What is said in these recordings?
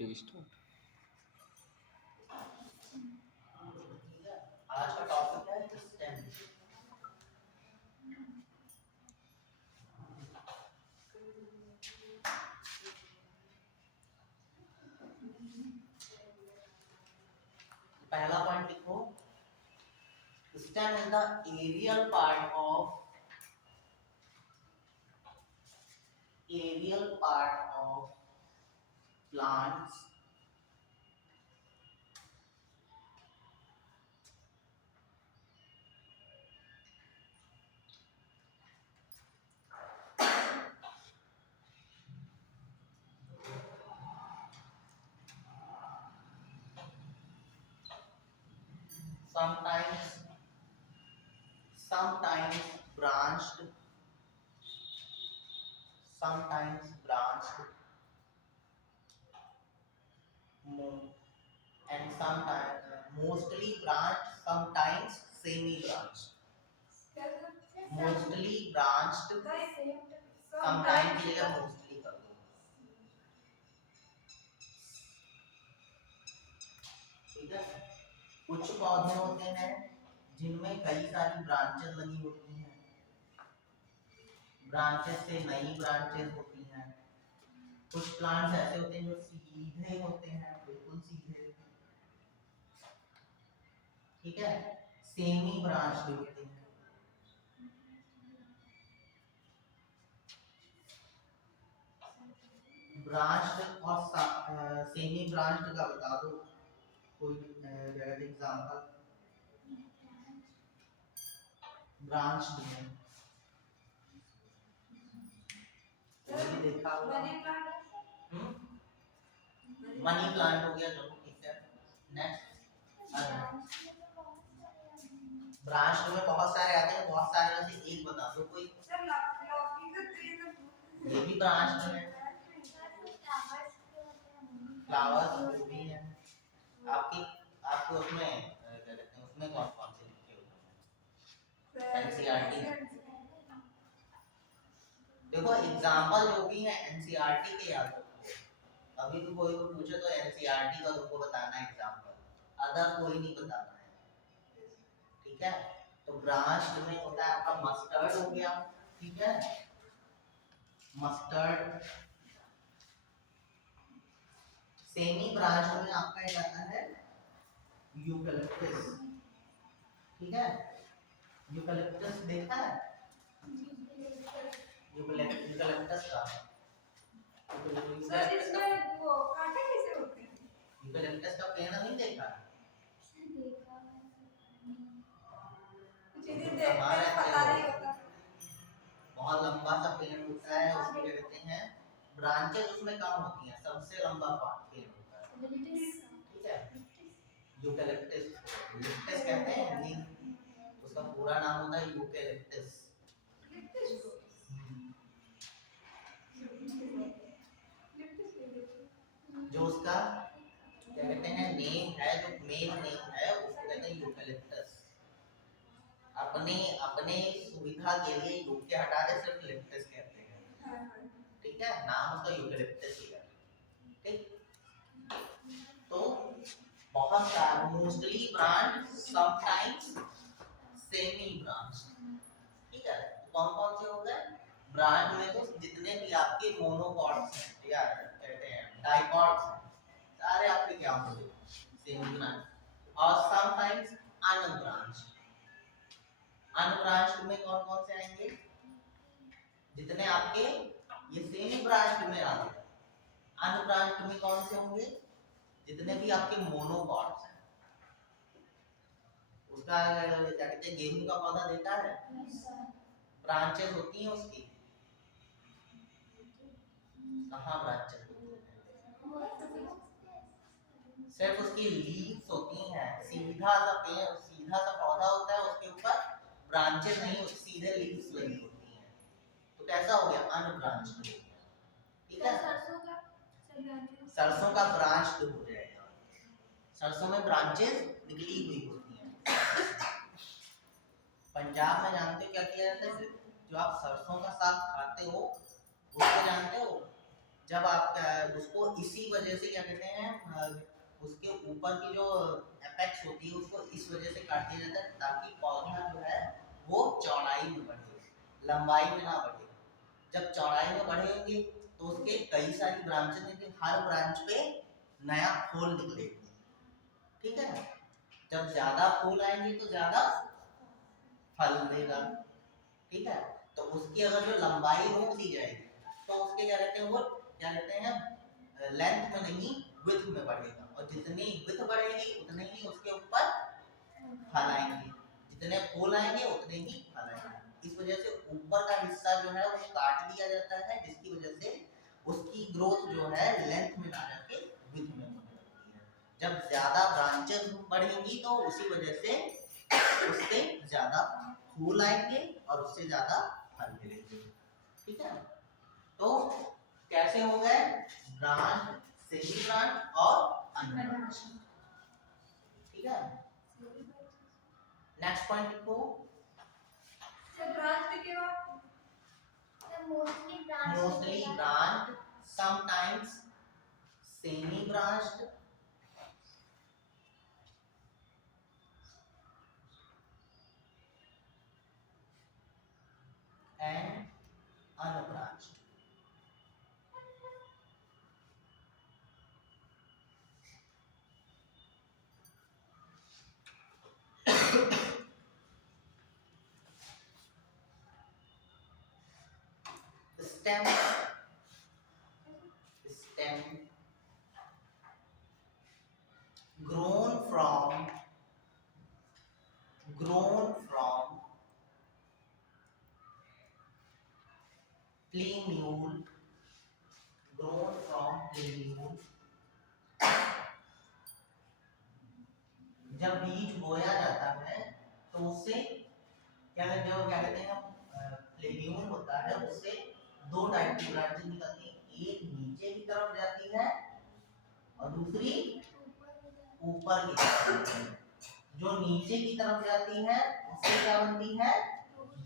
Restart. आज का topic है स्टेम। पहला पॉइंट लिखो, stem is the aerial part of plants sometimes branched, and sometimes mostly branched, sometimes semi branched, mostly branched, sometimes की जगह mostly कर दो। ठीक है, कुछ पौधे होते हैं जिनमें कई सारी ब्रांचेस लगी होती हैं, ब्रांचेस से नई ब्रांचेस होती हैं। कुछ प्लांट्स ऐसे होते हैं जो सीधे होते हैं, बिल्कुल सीधे। ठीक है, सेमी ब्रांच होते हैं। ब्रांच्ड और सेमी ब्रांच्ड का बता दो कोई एग्जांपल। ब्रांच्ड में कोई भी देखा होगा। मनी प्लांट हो गया, चलो ठीक है। नेक्स्ट, ब्रांच में बहुत सारे आते हैं, बहुत सारे में से एक बता दो कोई। ये भी ब्रांच में है। फ्लावर्स भी है। आपको उसमें क्या कहते हैं, उसमें कौन कौन से लिखे होते हैं एनसीईआरटी में? देखो एग्जांपल जो भी है एनसीईआरटी के याद रखो। अभी तो कोई को पूछे तो एनसीईआरटी का तुमको बताना है एग्जांपल, अदर कोई नहीं बताना है। ठीक है, तो ब्रांच में होता है आपका मस्टर्ड हो गया। ठीक है, मस्टर्ड। सेमी ब्रांच में आपका जाता है यूकलिप्टस। ठीक है, यूकलिप्टस देखा है? यूकलिप्टस का सर इसमें वो कांटे कैसे होते हैं? यूकलिप्टस का पेड़ नहीं देखा? देखा है, कुछ इधर देखते हैं पता नहीं होता। बहुत लंबा सा पेड़ होता है, उसको कहते हैं ब्रांचेस उसमें कम होती हैं, सबसे लंबा पार्ट पेड़ होता है। ठीक है, यूकलिप्टस, यूकलिप्टस कहते हैं हिंदी, उसका पूरा नाम होता है यूकलिप्टस। जो उसका क्या कहते हैं नेम है, जो मेन नेम है उसको कहते हैं यूकलिप्टस। अपने अपने सुविधा के लिए यूक के हटा दे, सिर्फ लिप्टस कहते हैं। ठीक है, नाम उसका यूकलिप्टस ही है। ठीक, तो बहुत सारे mostly branch, sometimes semi branch. ठीक है, तो कौन कौन से हो गए ब्रांच में? तो जितने भी आपके मोनोकॉट्स हैं या कहते हैं डाइकॉट्स हैं, सारे आपके क्या होंगे? Semi branch. और समटाइम्स अनब्रांच। अनब्रांच में कौन कौन से आएंगे? जितने आपके ये सेमी ब्रांच में आ गए। अनब्रांच में कौन से होंगे? जितने भी आपके मोनोकॉट्स हैं। उसका क्या कहते हैं, गेहूं का पौधा देखा है? ब्रांचेस होती हैं उसकी, कहाँ ब्रांचेस होती हैं? सिर्फ उसकी लीव्स होती हैं, सीधा सा पेड़, सीधा सा पौधा होता है, उसके ऊपर ब्रांचेस नहीं होती, सीधे लीव्स लगी होती हैं। तो कैसा हो गया? अनब्रांच्ड। ठीक है, सरसों का ब्रांच हो जाएगा। सरसों में ब्रांचेस निकली हुई होती हैं। पंजाब में जानते हो क्या किया जाता है? जो आप सरसों का साग खाते हो उसको जानते हो? जब आप उसको इसी वजह से क्या कहते हैं उसके ऊपर की जो एपेक्स होती है उसको इस वजह से काट दिया जाता है ताकि पौधा जो है वो चौड़ाई में बढ़े, लंबाई में ना बढ़े। जब चौड़ाई में बढ़ेंगे तो उसके कई सारी ब्रांचेस निकलेंगी, हर ब्रांच पे नया फूल निकलेगा, ठीक है। जब ज्यादा फूल आएंगे तो ज्यादा फल देगा, ठीक है। तो उसकी अगर जो लंबाई रोक दी जाएगी तो उसके क्या कहते हैं वो क्या कहते हैं लेंथ में नहीं विड्थ में बढ़ेगा, और जितनी विड्थ बढ़ेगी उतने ही उसके ऊपर फल आएंगे, जितने फूल आएंगे उतने ही फल आएंगे। इस वजह से ऊपर का हिस्सा जो है वो काट दिया जाता है, जिसकी वजह से उसकी ग्रोथ जो है लेंथ में ना जाके विड्थ में होने लगती है। जब ज्यादा ब्रांचेस बढ़ेंगी तो उसी वजह से उससे ज्यादा फूल आएंगे और उससे ज्यादा फल मिलेंगे, ठीक है। तो कैसे हो गए ब्रांच, सेमी ब्रांच और अनब्रांच, ठीक है। नेक्स्ट पॉइंट लिखो। ब्रांच के बाद mostly branch, sometimes semi branched and unbranched. stem stem grown from plumule, grown from plumule। जब बीज बोया जाता है तो उससे क्या कहते हैं प्लेन्यूल होता है, उससे दो टाइप की ब्रांचेस निकलती हैं, एक नीचे की तरफ जाती है और दूसरी ऊपर की तरफ। जो नीचे की तरफ जाती है उससे क्या बनती है,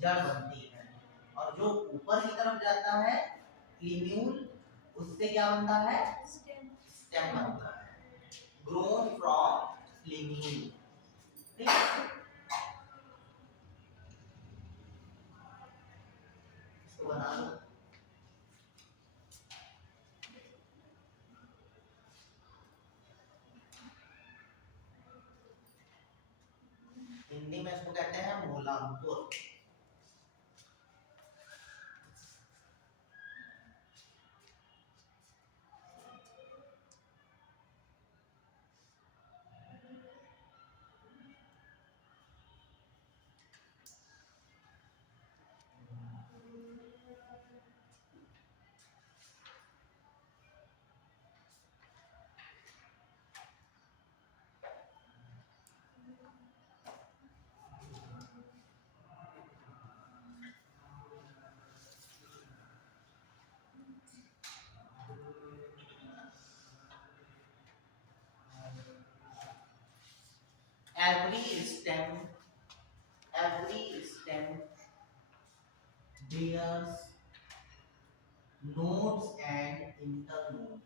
जड़ बनती है, और जो ऊपर की तरफ जाता है प्लीम्यूल, उससे क्या बनता है, स्टेम बनता है। ग्रोन फ्रॉम प्लीम्यूल, ठीक है। इसको बना लो। हिंदी में इसको कहते हैं मूलांकुर। Every stem bears nodes and internodes.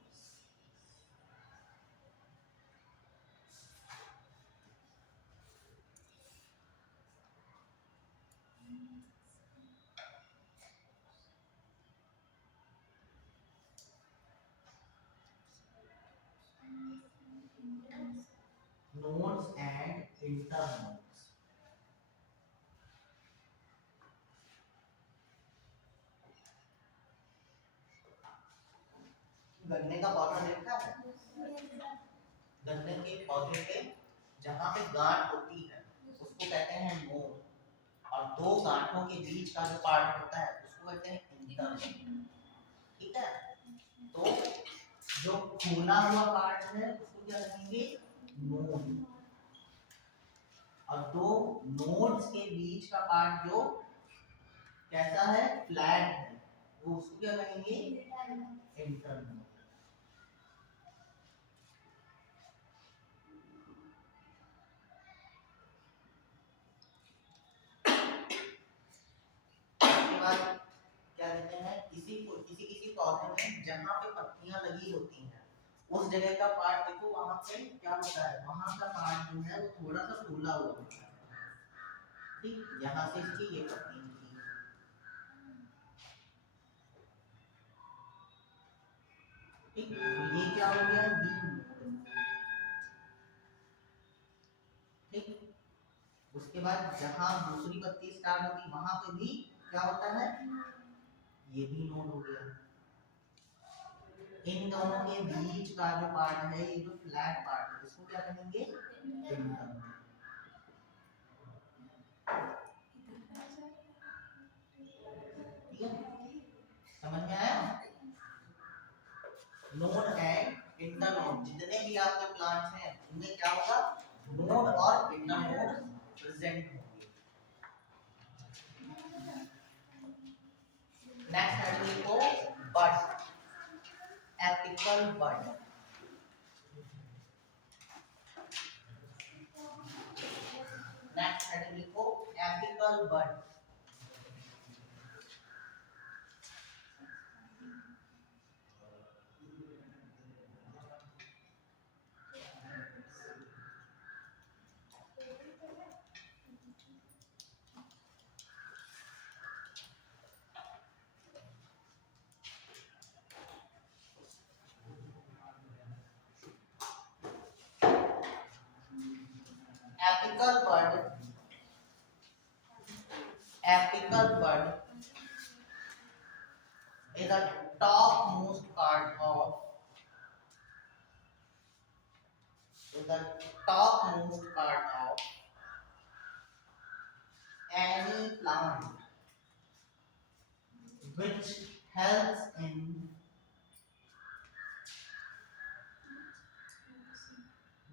Nodes and internodes। गन्ने का पौधा देखा है, गन्ने के पौधे पे जहाँ पे गांठ होती है उसको कहते हैं नोड, और दो गांठों के बीच का जो पार्ट होता है उसको कहते हैं इंटरनोड, ठीक है। तो जो खुला हुआ पार्ट है उसको क्या कहेंगे, नोड, और दो नोड्स के बीच का पार्ट जो कैसा है, फ्लैट है, वो उसको क्या कहेंगे, इंटरनोड। उसके बाद क्या कहते हैं किसी किसी पौधे में जहाँ पे उस जगह का पार्ट देखो, वहां पे क्या होता है, वहां का पार्ट जो है वो थोड़ा सा फूला हुआ होता है। ठीक, यहाँ से इसकी ये पत्ती निकली, ठीक, तो ये क्या हो गया, ठीक। उसके बाद जहां दूसरी पत्ती स्टार्ट होती वहां पे भी क्या होता है, ये भी नोड हो गया। इन दोनों के बीच का जो पार्ट है, ये जो फ्लैट पार्ट है, इसको क्या कहेंगे, पिंडम। ठीक है, समझ में आया। नोड एंड इंटरनोड, जितने भी आपके प्लांट्स हैं उनमें क्या होगा, नोड और इंटरनोड प्रेजेंट होंगे। नेक्स्ट हेडिंग लिखो, बड, एपिकल बड। नेक्स्ट हेडिंग लिखो, apical bud. Apical bud, apical bud is the topmost part of, is the topmost part of any plant which helps in,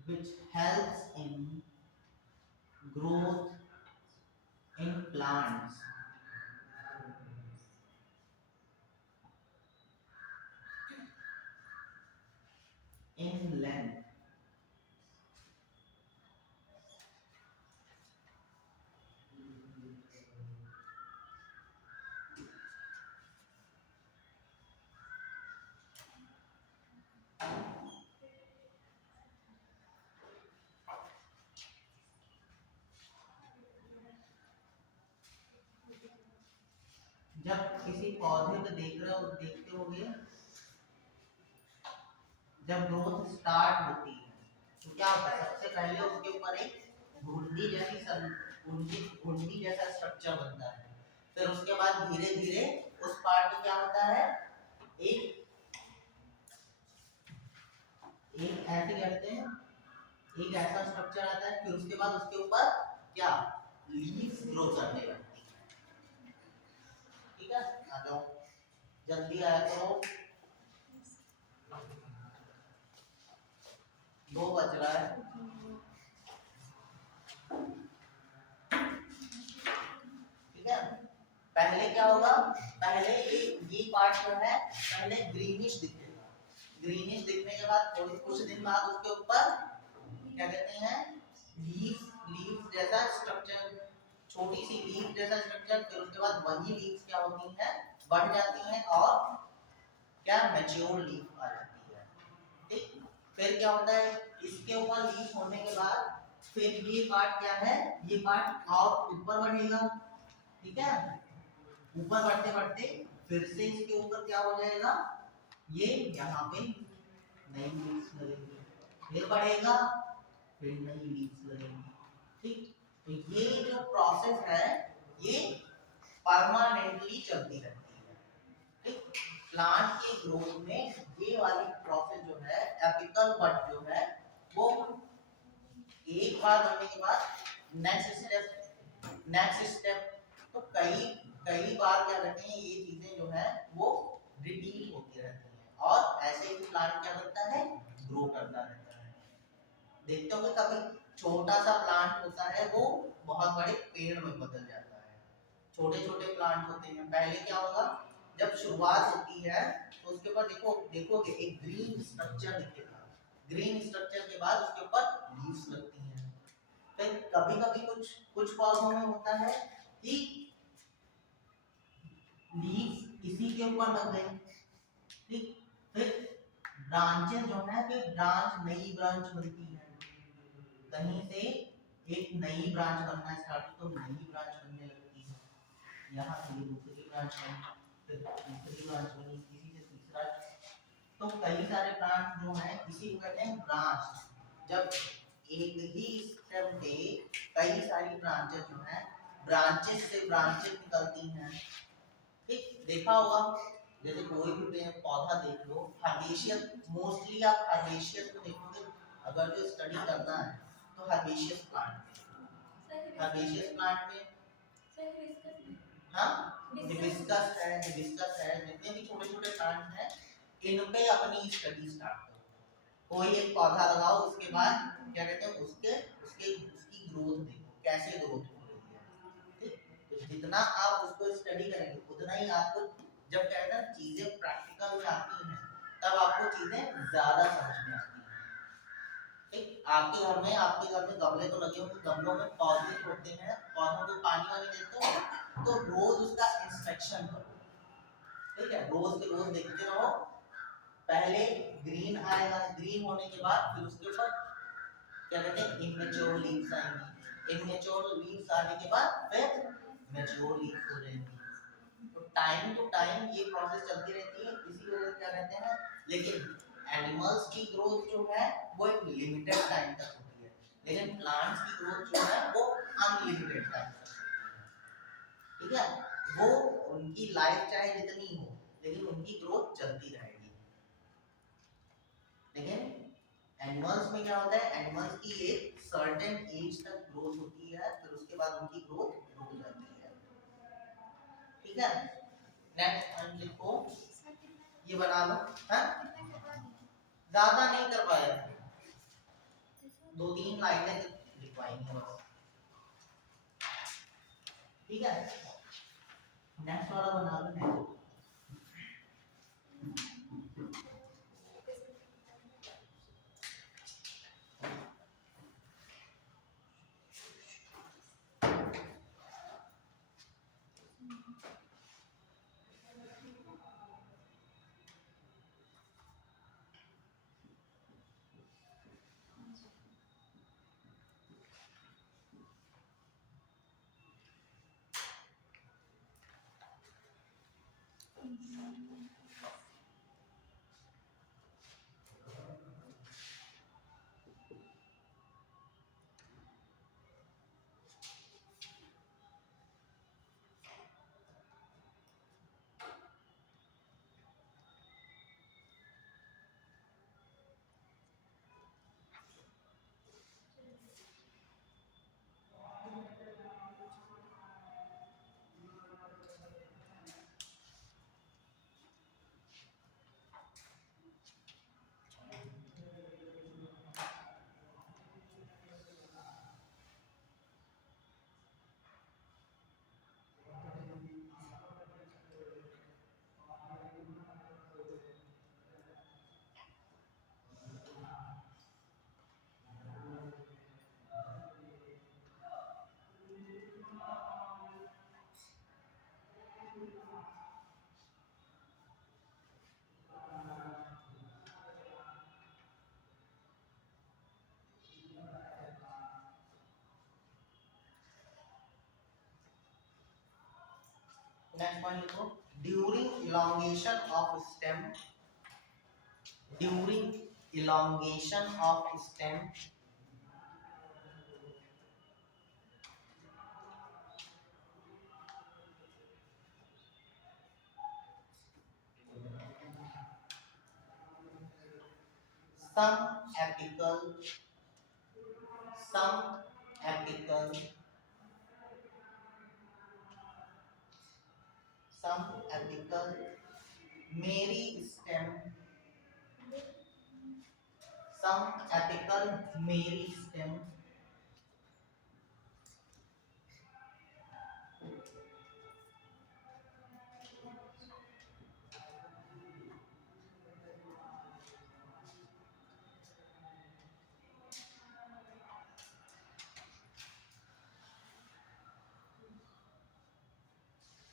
which helps in growth in plants in length. जब किसी पौधे को देख रहे हो, देखते होगे, जब ग्रोथ स्टार्ट होती है तो क्या होता है, सबसे पहले उसके ऊपर एक घुंडी जैसी घुंडी जैसा स्ट्रक्चर बनता है। फिर उसके बाद धीरे धीरे उस पार्ट में क्या होता है, एक एक ऐसे कहते हैं, एक ऐसा स्ट्रक्चर आता है। फिर उसके बाद उसके ऊपर क्या, लीव्स ग्रो करने लगती है। ठीक है, आ जाओ जल्दी आया करो, 2 बज रहा है। ठीक है, पहले क्या होगा, पहले ये पार्ट जो है पहले ग्रीनिश दिखेगा। ग्रीनिश दिखने के बाद थोड़ी कुछ दिन बाद उसके ऊपर क्या कहते हैं, लीफ, लीफ जैसा स्ट्रक्चर, छोटी सी लीफ जैसा स्ट्रक्चर। फिर उसके बाद वही लीफ क्या होती हैं, बढ़ जाती हैं और क्या, मैच्योर लीफ आ जाती है। ठीक, फिर क्या होता है, इसके ऊपर लीफ होने के बाद फिर ये पार्ट क्या है, ये पार्ट और ऊपर बढ़ेगा। ठीक है, ऊपर बढ़ते बढ़ते फिर से इसके ऊपर क्या हो जाएगा, ये यहाँ पे नई लीव्स लगेंगी, फिर बढ़ेगा, फिर नई लीव्स लगेंगी। ठीक, तो ये जो प्रोसेस है ये परमानेंटली चलती रहती है। ठीक, प्लांट के ग्रोथ में ये वाली प्रोसेस जो है, एपिकल बड जो है, वो एक बार बनने के बाद नेक्स्ट स्टेप तो कई कई बार क्या करते हैं, ये चीजें जो है वो रिपीट होती रहती हैं और ऐसे ही प्लांट क्या करता है, ग्रो करता रहता है। देखते हो कि कभी छोटा सा प्लांट होता है वो बहुत बड़े पेड़ में बदल जाता है। छोटे छोटे प्लांट होते हैं, पहले क्या होगा, जब शुरुआत होती है तो उसके ऊपर देखोगे एक ग्रीन स्ट्रक्चर दिखेगा। ग्रीन स्ट्रक्चर के बाद उसके ऊपर लीव्स लगती हैं। फिर कभी कभी कुछ कुछ पौधों में होता है कि लीव्स इसी के ऊपर लग गई। ठीक, फिर ब्रांचेस जो है फिर ब्रांच नई ब्रांच बनती है, कहीं से एक नई ब्रांच बनना स्टार्ट तो नई ब्रांच बनने लगती है, यहाँ से दूसरी ब्रांच बनी, फिर तीसरी ब्रांच बनी, इसी से तीसरा, तो कई सारे ब्रांच जो है इसी को कहते हैं ब्रांच। जब एक ही स्टेम पे कई सारी ब्रांचेस जो है ब्रांचेस से ब्रांचेस निकलती हैं, ठीक देखा होगा, जैसे कोई भी पेड़ पौधा देख लो, हर्बेशियस, मोस्टली आप हर्बेशियस को देखोगे, अगर जो स्टडी करना है तो हर्बेशियस प्लांट पे, हर्बेशियस प्लांट पे, हाँ हिबिस्कस है, जितने भी छोटे छोटे प्लांट हैं इन पे अपनी स्टडी स्टार्ट करो, कोई एक पौधा लगाओ, उसके बाद क्या कहते हैं उसके उसके उसकी ग्रोथ देखो कैसे ग्रोथ हो रही है, ठीक, तो जितना आप उसको स्टडी करेंगे उतना ही आपको, जब कहते हैं चीजें प्रैक्टिकल में आती हैं तब आपको चीजें ज्यादा समझ में आती हैं, ठीक। आपके घर में गमले तो लगे होंगे, गमलों में पौधे होते हैं, पौधों को पानी वानी देते हो तो रोज उसका इंस्पेक्शन करो, ठीक है, रोज के रोज देखते रहो, पहले ग्रीन आएगा, ग्रीन होने के बाद फिर उसके ऊपर क्या कहते हैं इमेच्योर लीव्स आएंगी, इमेच्योर लीव्स आने के बाद फिर मैच्योर लीव्स हो जाएंगी, तो टाइम ये प्रोसेस चलती रहती है, इसी वजह से क्या कहते हैं, लेकिन एनिमल्स की ग्रोथ जो है वो एक लिमिटेड टाइम तक होती है, लेकिन प्लांट्स की ग्रोथ जो है वो अनलिमिटेड टाइम तक होती है, ठीक है, वो उनकी लाइफ चाहे जितनी हो लेकिन उनकी ग्रोथ चलती रहेगी, लेकिन एनिमल्स में क्या होता है, एनिमल्स की एक सर्टेन एज तक ग्रोथ होती है, फिर उसके बाद उनकी ग्रोथ रुक जाती है, ठीक है। नेक्स्ट पॉइंट लिखो, ये बना लो, हाँ ज्यादा नहीं कर पाए, दो तीन लाइनें लिखवाएंगे बस, ठीक है। नेक्स्ट वाला बना लो, नेक्स्ट पॉइंट लिखो, during elongation of stem, during elongation of stem some apical some apical some apical meristem, some apical meristem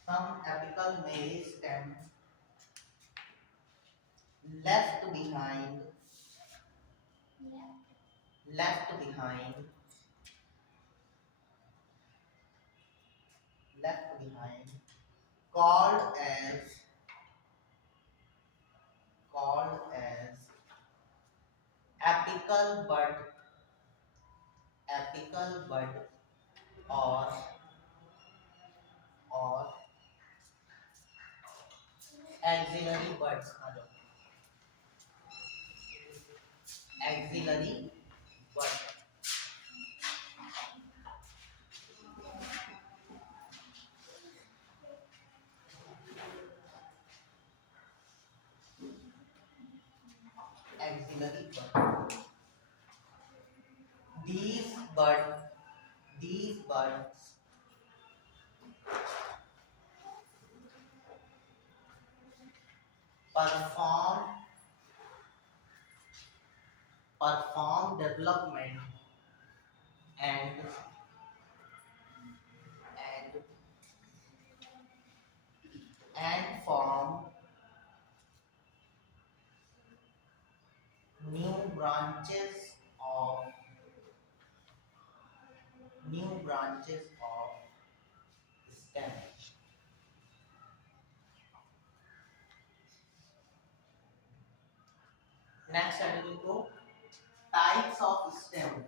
some apical meristem left behind, left behind, left behind, called as apical bud, apical bud, or or axillary buds, आ जाओ, axillary bud, axillary bud. These bud, these buds perform development and and form new branches of stem. Next category को types of stem,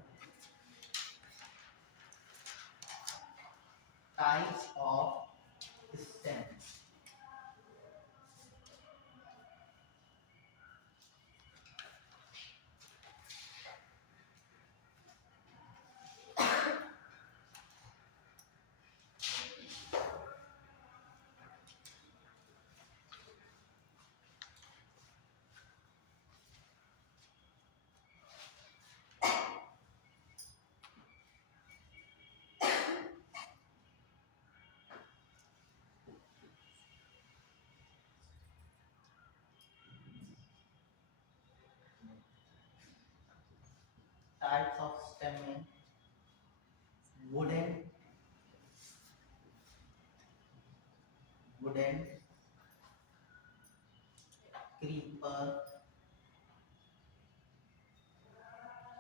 types of stem. Types of stem में wooden, creeper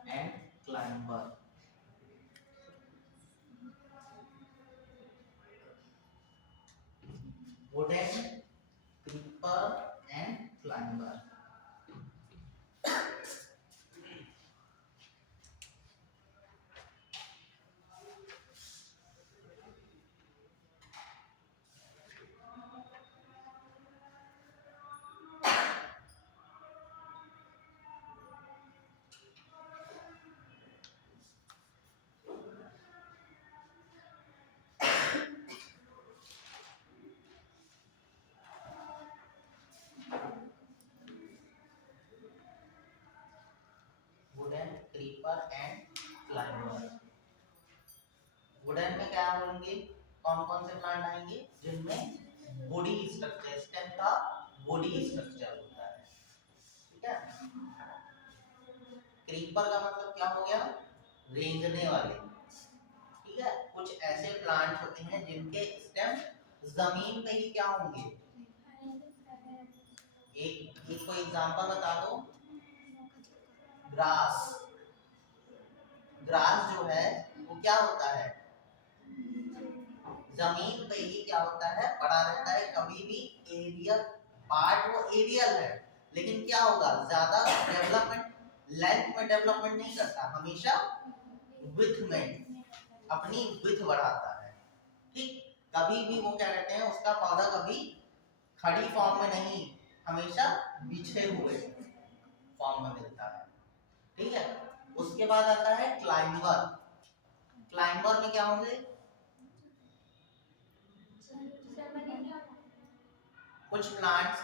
and climber. Wooden, creeper and climber. Wooden, creeper and climber. Wooden में क्या होंगे, कौन कौन से plant आएंगे जिनमें बॉडी स्ट्रक्चर, स्टेम का बॉडी स्ट्रक्चर होता है, ठीक है। क्रीपर का मतलब क्या हो गया, रेंगने वाले, ठीक है। कुछ ऐसे प्लांट होते हैं जिनके स्टेम जमीन पे ही क्या होंगे, एक कोई एग्जांपल बता दो। ग्रास, ग्रास जो है वो क्या होता है, जमीन पे ही क्या होता है, पड़ा रहता है। कभी भी एरियल पार्ट, वो एरियल है लेकिन क्या होगा, ज्यादा डेवलपमेंट, लेंथ में डेवलपमेंट नहीं करता, हमेशा विड्थ में अपनी विड्थ बढ़ाता है, ठीक। कभी भी वो क्या कहते हैं, उसका पौधा कभी खड़ी फॉर्म में नहीं, हमेशा बिछे हुए फॉर्म में मिलता है, ठीक है। उसके बाद आता है क्लाइंबर। क्लाइंबर में क्या होंगे, कुछ प्लांट्स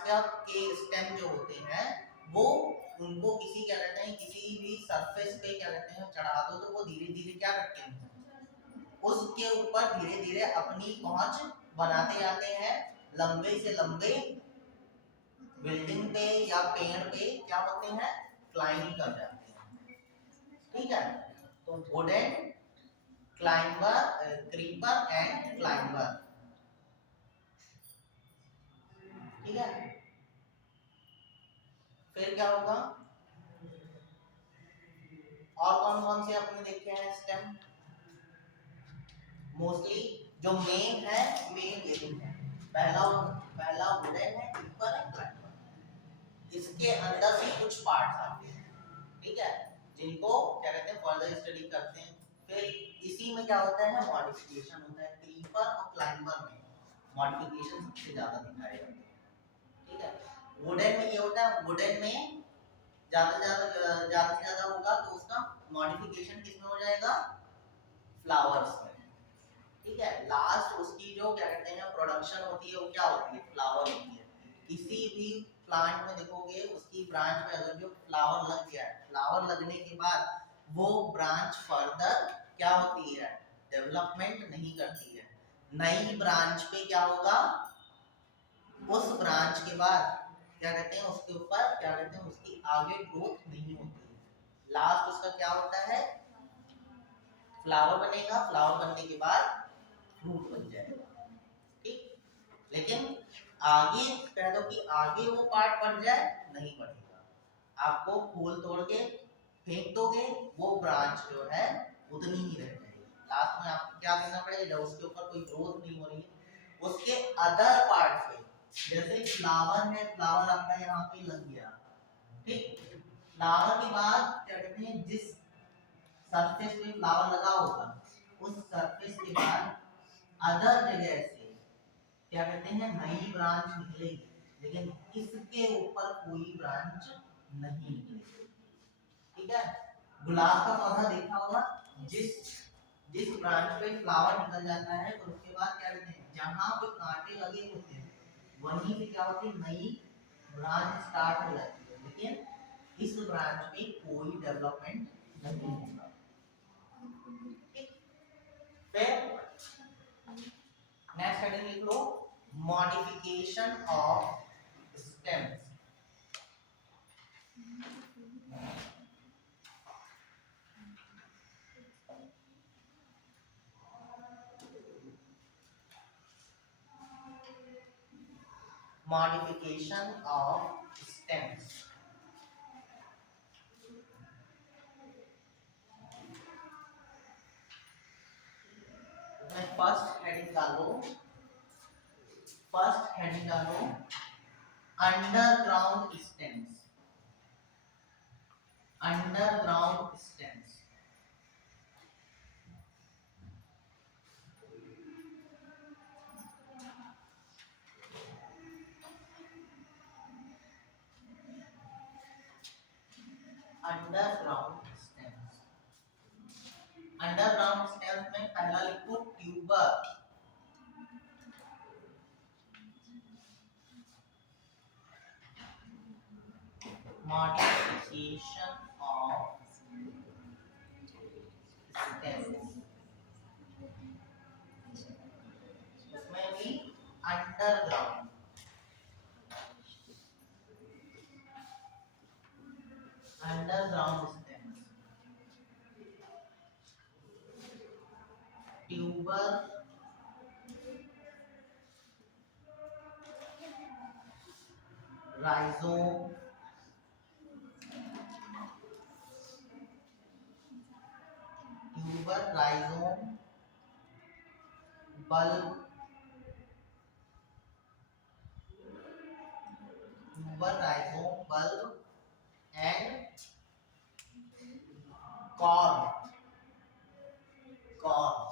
के स्टेम जो होते हैं वो, उनको किसी क्या कहते हैं, किसी भी सरफेस पे क्या कहते हैं चढ़ा दो तो वो धीरे धीरे क्या करते हैं, उसके ऊपर धीरे धीरे अपनी पहुंच बनाते जाते हैं, लंबे से लंबे बिल्डिंग पे या पेड़ पे क्या होते हैं, क्लाइंब कर जाते हैं, ठीक है। तो wooden, climber, creeper and climber, ठीक है। फिर क्या होगा, और कौन कौन से अपने देखे हैं स्टेम, मोस्टली जो मेन है, मेन यही है। पहला पहला वुडन है, टिम्बर है, क्लाइंबर। इसके अंदर से कुछ पार्ट्स आते हैं, ठीक है, जिनको क्या कहते हैं फर्दर स्टडी करते हैं। फिर इसी में क्या होता है, मॉडिफिकेशन होता है। क्रीपर और क्लाइंबर में मॉडिफिकेशन सबसे ज्यादा दिखाए जाते हैं, ठीक है। वुडन में ये होता है, वुडन में ज्यादा से ज्यादा होगा तो उसका मॉडिफिकेशन किसमें हो जाएगा, फ्लावर्स में, ठीक है। लास्ट उसकी जो क्या कहते हैं प्रोडक्शन होती है वो क्या होती है, फ्लावर होती है। किसी भी प्लांट में देखोगे उसकी ब्रांच पे अगर जो फ्लावर लग गया है, फ्लावर लगने के बाद वो ब्रांच फर्दर क्या होती है, डेवलपमेंट नहीं करती है। नई ब्रांच पे क्या होगा, उस ब्रांच के बाद क्या कहते हैं उसके ऊपर क्या कहते हैं उसकी आगे ग्रोथ नहीं होती है। लास्ट उसका क्या होता है, फ्लावर बनेगा, फ्लावर बनने के बाद फ्रूट बन जाएगा, ठीक। लेकिन आगे कह दो कि आगे वो पार्ट बढ़ जाए, नहीं बढ़ेगा। आपको फूल तोड़ के फेंक दोगे, वो ब्रांच जो है उतनी ही रह जाएगी। लास्ट में आपको क्या करना पड़ेगा, जब उसके ऊपर कोई ग्रोथ नहीं हो रही है, उसके अदर पार्ट पे, जैसे फ्लावर है, फ्लावर आपका यहाँ पे लग गया, ठीक। फ्लावर के बाद क्या कहते हैं जिस सरफेस पे फ्लावर लगा होगा, उस सरफेस के बाद अदर जगह से क्या कहते हैं नई ब्रांच निकलेगी, लेकिन इसके ऊपर कोई ब्रांच नहीं निकलेगी, ठीक है। गुलाब का पौधा देखा होगा, जिस जिस ब्रांच पे फ्लावर निकल जाता है तो उसके बाद क्या कहते हैं जहां पे कांटे लगे होते हैं वहीं से क्या होती है नई ब्रांच स्टार्ट हो जाती है, लेकिन इस ब्रांच में कोई डेवलपमेंट नहीं होगा, ठीक। फिर नेक्स्ट हेडिंग लिख लो, modification of stems. Modification of stems. मैं फर्स्ट हेडिंग डालो, फर्स्ट हेडिंग डालो underground stems, underground stems. Underground stems, underground stems में पहला लिखो ट्यूबर, मॉडिफिकेशन ऑफ स्टेम्स, उसमें भी underground, underground stems, tuber, rhizome, tuber, rhizome, bulb, tuber, rhizome, bulb and corn, corn.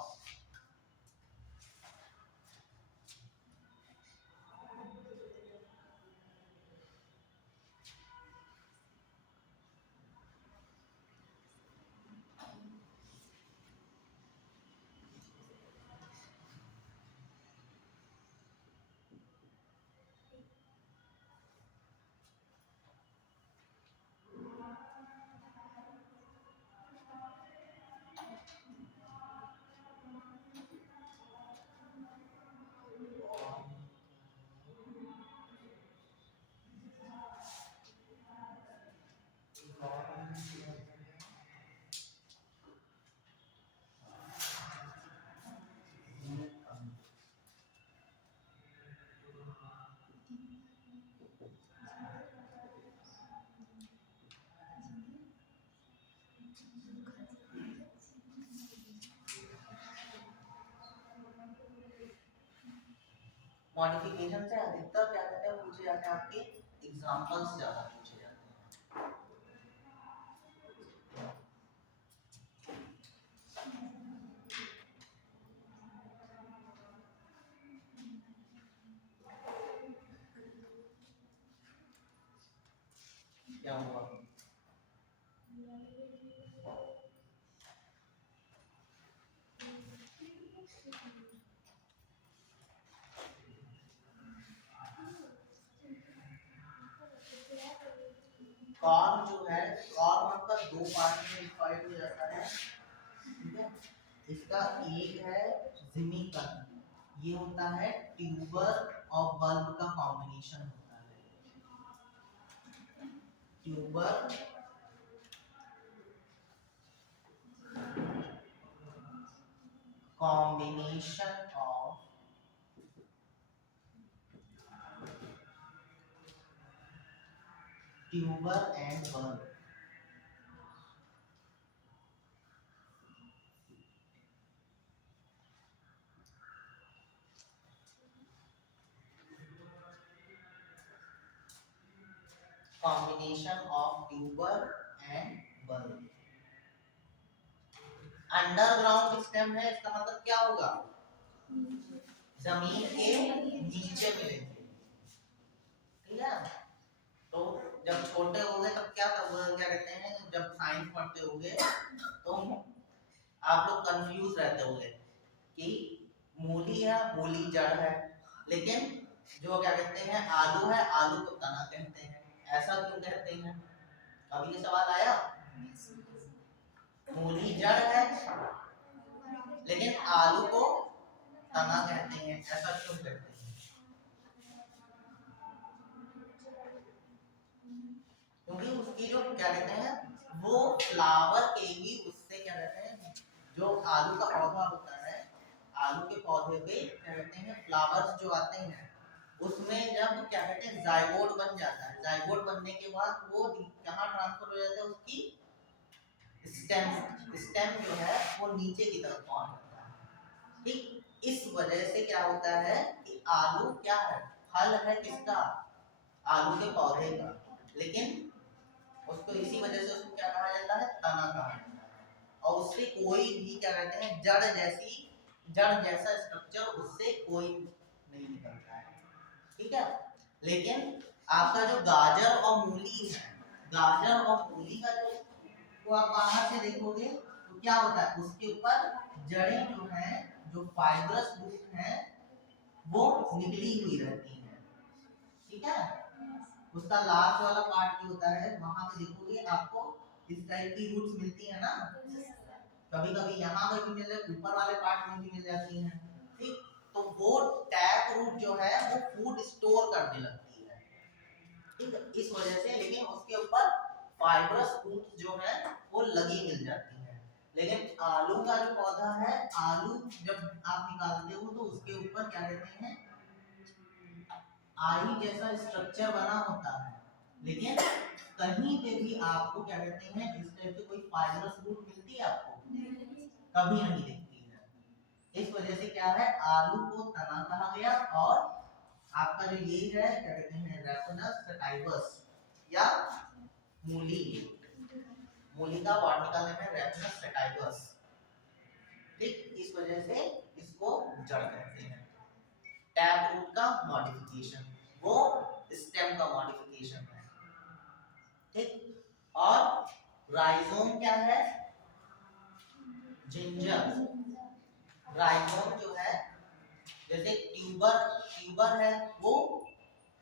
Modification से अधिकतर क्या कहते हैं पूछे जाते हैं आपके एग्जांपल्स ज्यादा पूछे जाते हैं। क्या हुआ? कॉर्न जो है, कॉर्न आपका दो पार्ट में डिवाइड हो जाता है, ठीक है। इसका एक है जिमिकन, ये होता है ट्यूबर और बल्ब का कॉम्बिनेशन होता है। Tuber combination of tuber and bulb. Combination of tuber and bulb. Underground stem है, इसका मतलब क्या होगा? जमीन के नीचे मिलेंगे, ठीक है। तो जब छोटे होंगे तब क्या कहते हैं, जब साइंस पढ़ते होंगे तो आप लोग कंफ्यूज रहते होंगे कि मूली है, मूली जड़ है, लेकिन जो क्या कहते हैं आलू है, आलू को तना कहते हैं, ऐसा क्यों कहते हैं? कभी ये सवाल आया? मूली जड़ है लेकिन आलू को तना कहते हैं, ऐसा क्यों कहते हैं? क्योंकि उसकी जो क्या कहते हैं वो फ्लावर के ही उससे क्या कहते हैं, जो आलू का पौधा होता है, आलू के पौधे पे क्या कहते हैं फ्लावर्स जो आते हैं, उसमें जब क्या कहते हैं जाइगोट बन जाता है, जाइगोट बनने के बाद वो कहाँ ट्रांसफर हो जाता है, उसकी स्टेम, स्टेम जो है वो नीचे की तरफ पहुंच जाता है, ठीक। इस वजह से क्या होता है कि आलू क्या है, फल है किसका? आलू के पौधे का, लेकिन उसको इसी वजह से उसको क्या कहा जाता है, तना कहा जाता है। और उससे कोई भी क्या कहते हैं जड़ जैसा स्ट्रक्चर उससे कोई नहीं निकलता है, ठीक है। लेकिन आपका जो गाजर और मूली है, गाजर और मूली का जो तो आप बाहर से देखोगे तो क्या होता है, उसके ऊपर जड़ें जो हैं, जो फाइब्रस रूट हैं वो निकली हुई रहती हैं, ठीक है। उसका लास्ट वाला पार्ट जो होता है वहां पे देखोगे आपको इस टाइप की रूट्स मिलती है ना, कभी कभी यहाँ पर भी मिल जाए, ऊपर वाले पार्ट में भी मिल जाती हैं, ठीक। तो वो टैप रूट जो है वो फूड स्टोर करने लगती है, ठीक, इस वजह से। लेकिन उसके ऊपर फाइब्रस रूट जो है वो लगी मिल जाती है। लेकिन आलू का जो पौधा है, आलू जब आप निकालते हो तो उसके ऊपर क्या कहते हैं आई जैसा स्ट्रक्चर बना होता है, लेकिन कहीं पे भी आपको क्या कहते हैं इस टाइप की कोई फाइब्रस रूट मिलती है आपको? कभी नहीं दिखती है। इस वजह से क्या है, आलू को तना कहा गया, और आपका जो ये है क्या कहते हैं रेफनस सटाइवस या मूली, मूली का बॉटनिकल नेम है रेफनस सटाइवस, ठीक। इस वजह से इसको जड़ कहते हैं। टैप रूट का मॉडिफिकेशन, वो स्टेम का मॉडिफिकेशन है, ठीक। और राइजोम क्या है? जिंजर। राइजोम जो है, जैसे ट्यूबर है वो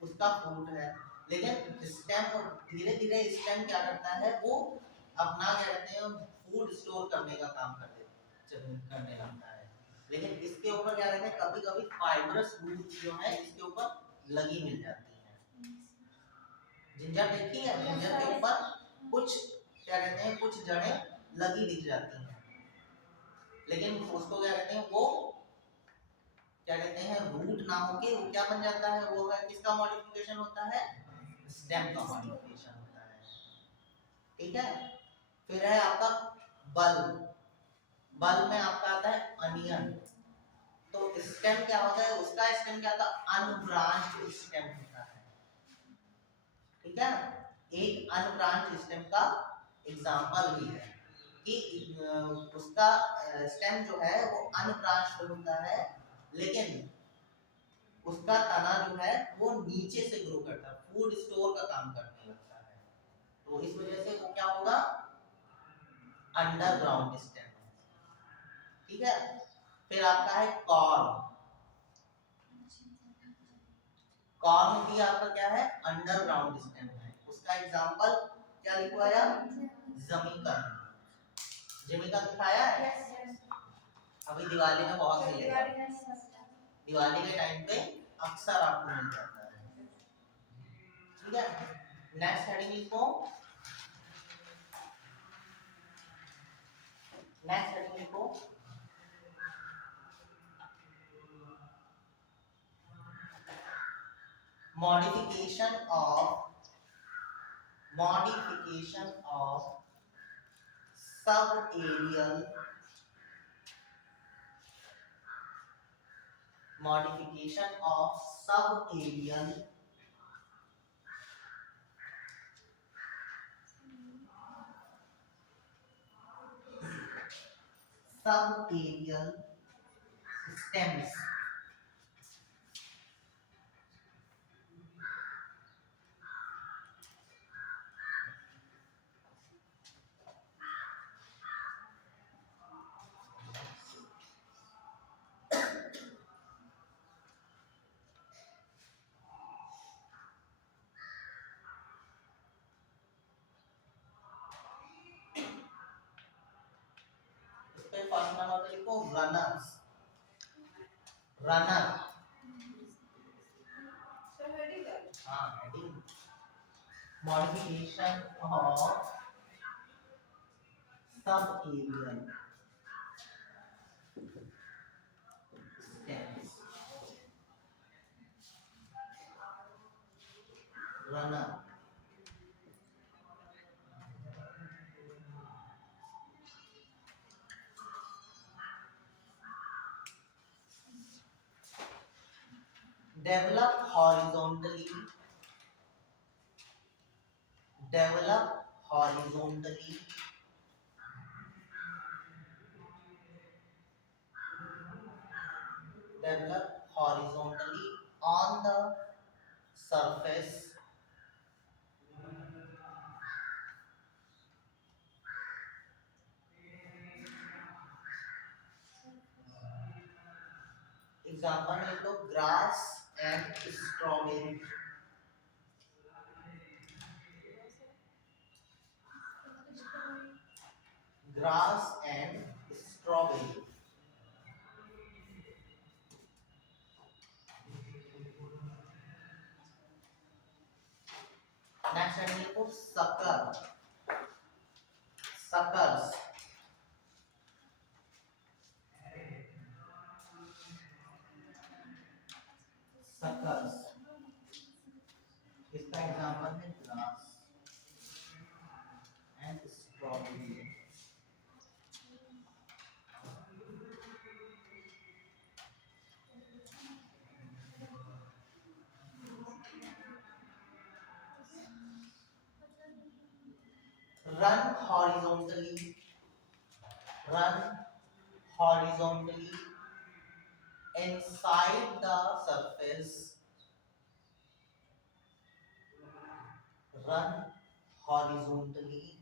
उसका फ्रूट है, लेकिन स्टेम धीरे धीरे स्टेम क्या करता है, वो अपना क्या कहते हैं फूड स्टोर करने का काम करने लगता है। लेकिन इसके ऊपर क्या कहते हैं कभी कभी फाइब्रस रूट जो है इसके ऊपर लगी मिल जाती है। जिंजर देखी है, जिंजर के ऊपर कुछ क्या कहते हैं कुछ जड़ें लगी दिख जाती हैं, लेकिन उसको क्या कहते हैं वो क्या कहते हैं रूट ना होके वो क्या बन जाता है, वो है किसका मॉडिफिकेशन होता है, स्टेम का मॉडिफिकेशन होता है, ठीक है। फिर है आपका बल्ब। बल्ब में आपका आता है अनियन। तो स्टेम क्या होता है, उसका स्टेम क्या था, अनब्रांच्ड स्टेम होता है, ठीक है। एक अनब्रांच्ड स्टेम का एग्जांपल भी है कि उसका स्टेम जो है वो अनब्रांच्ड होता है, लेकिन उसका तना जो है वो नीचे से ग्रो करता है, फूड स्टोर का काम करने लगता है, तो इस वजह से वो क्या होगा, अंडरग्राउंड स्टेम है, ठीक है। फिर आपका है कॉर्न। कॉर्न भी आपका क्या है, अंडरग्राउंड स्टेम है, उसका एग्जांपल क्या लिखवाया, जमीकन। जमीकन दिखाया है, अभी दिवाली में बहुत मिलेगा, दिवाली के टाइम पे अक्सर आपको मिल जाता है, ठीक है। नेक्स्ट हेडिंग लिखो, नेक्स्ट हेडिंग लिखो, modification of subaerial modification of subaerial subaerial stems, इस पे फर्स्ट नंबर पे लिखो रनर्स, रनर, हाँ heading, modification of subaerial stems, runner, develop horizontally, develop horizontally develop horizontally on the surface example लिख लो, grass and strawberry, grass and strawberry, next heading लिखो sucker, suckers, suckers, इसका example है grass and strawberry, run horizontally, run horizontally inside the surface, run horizontally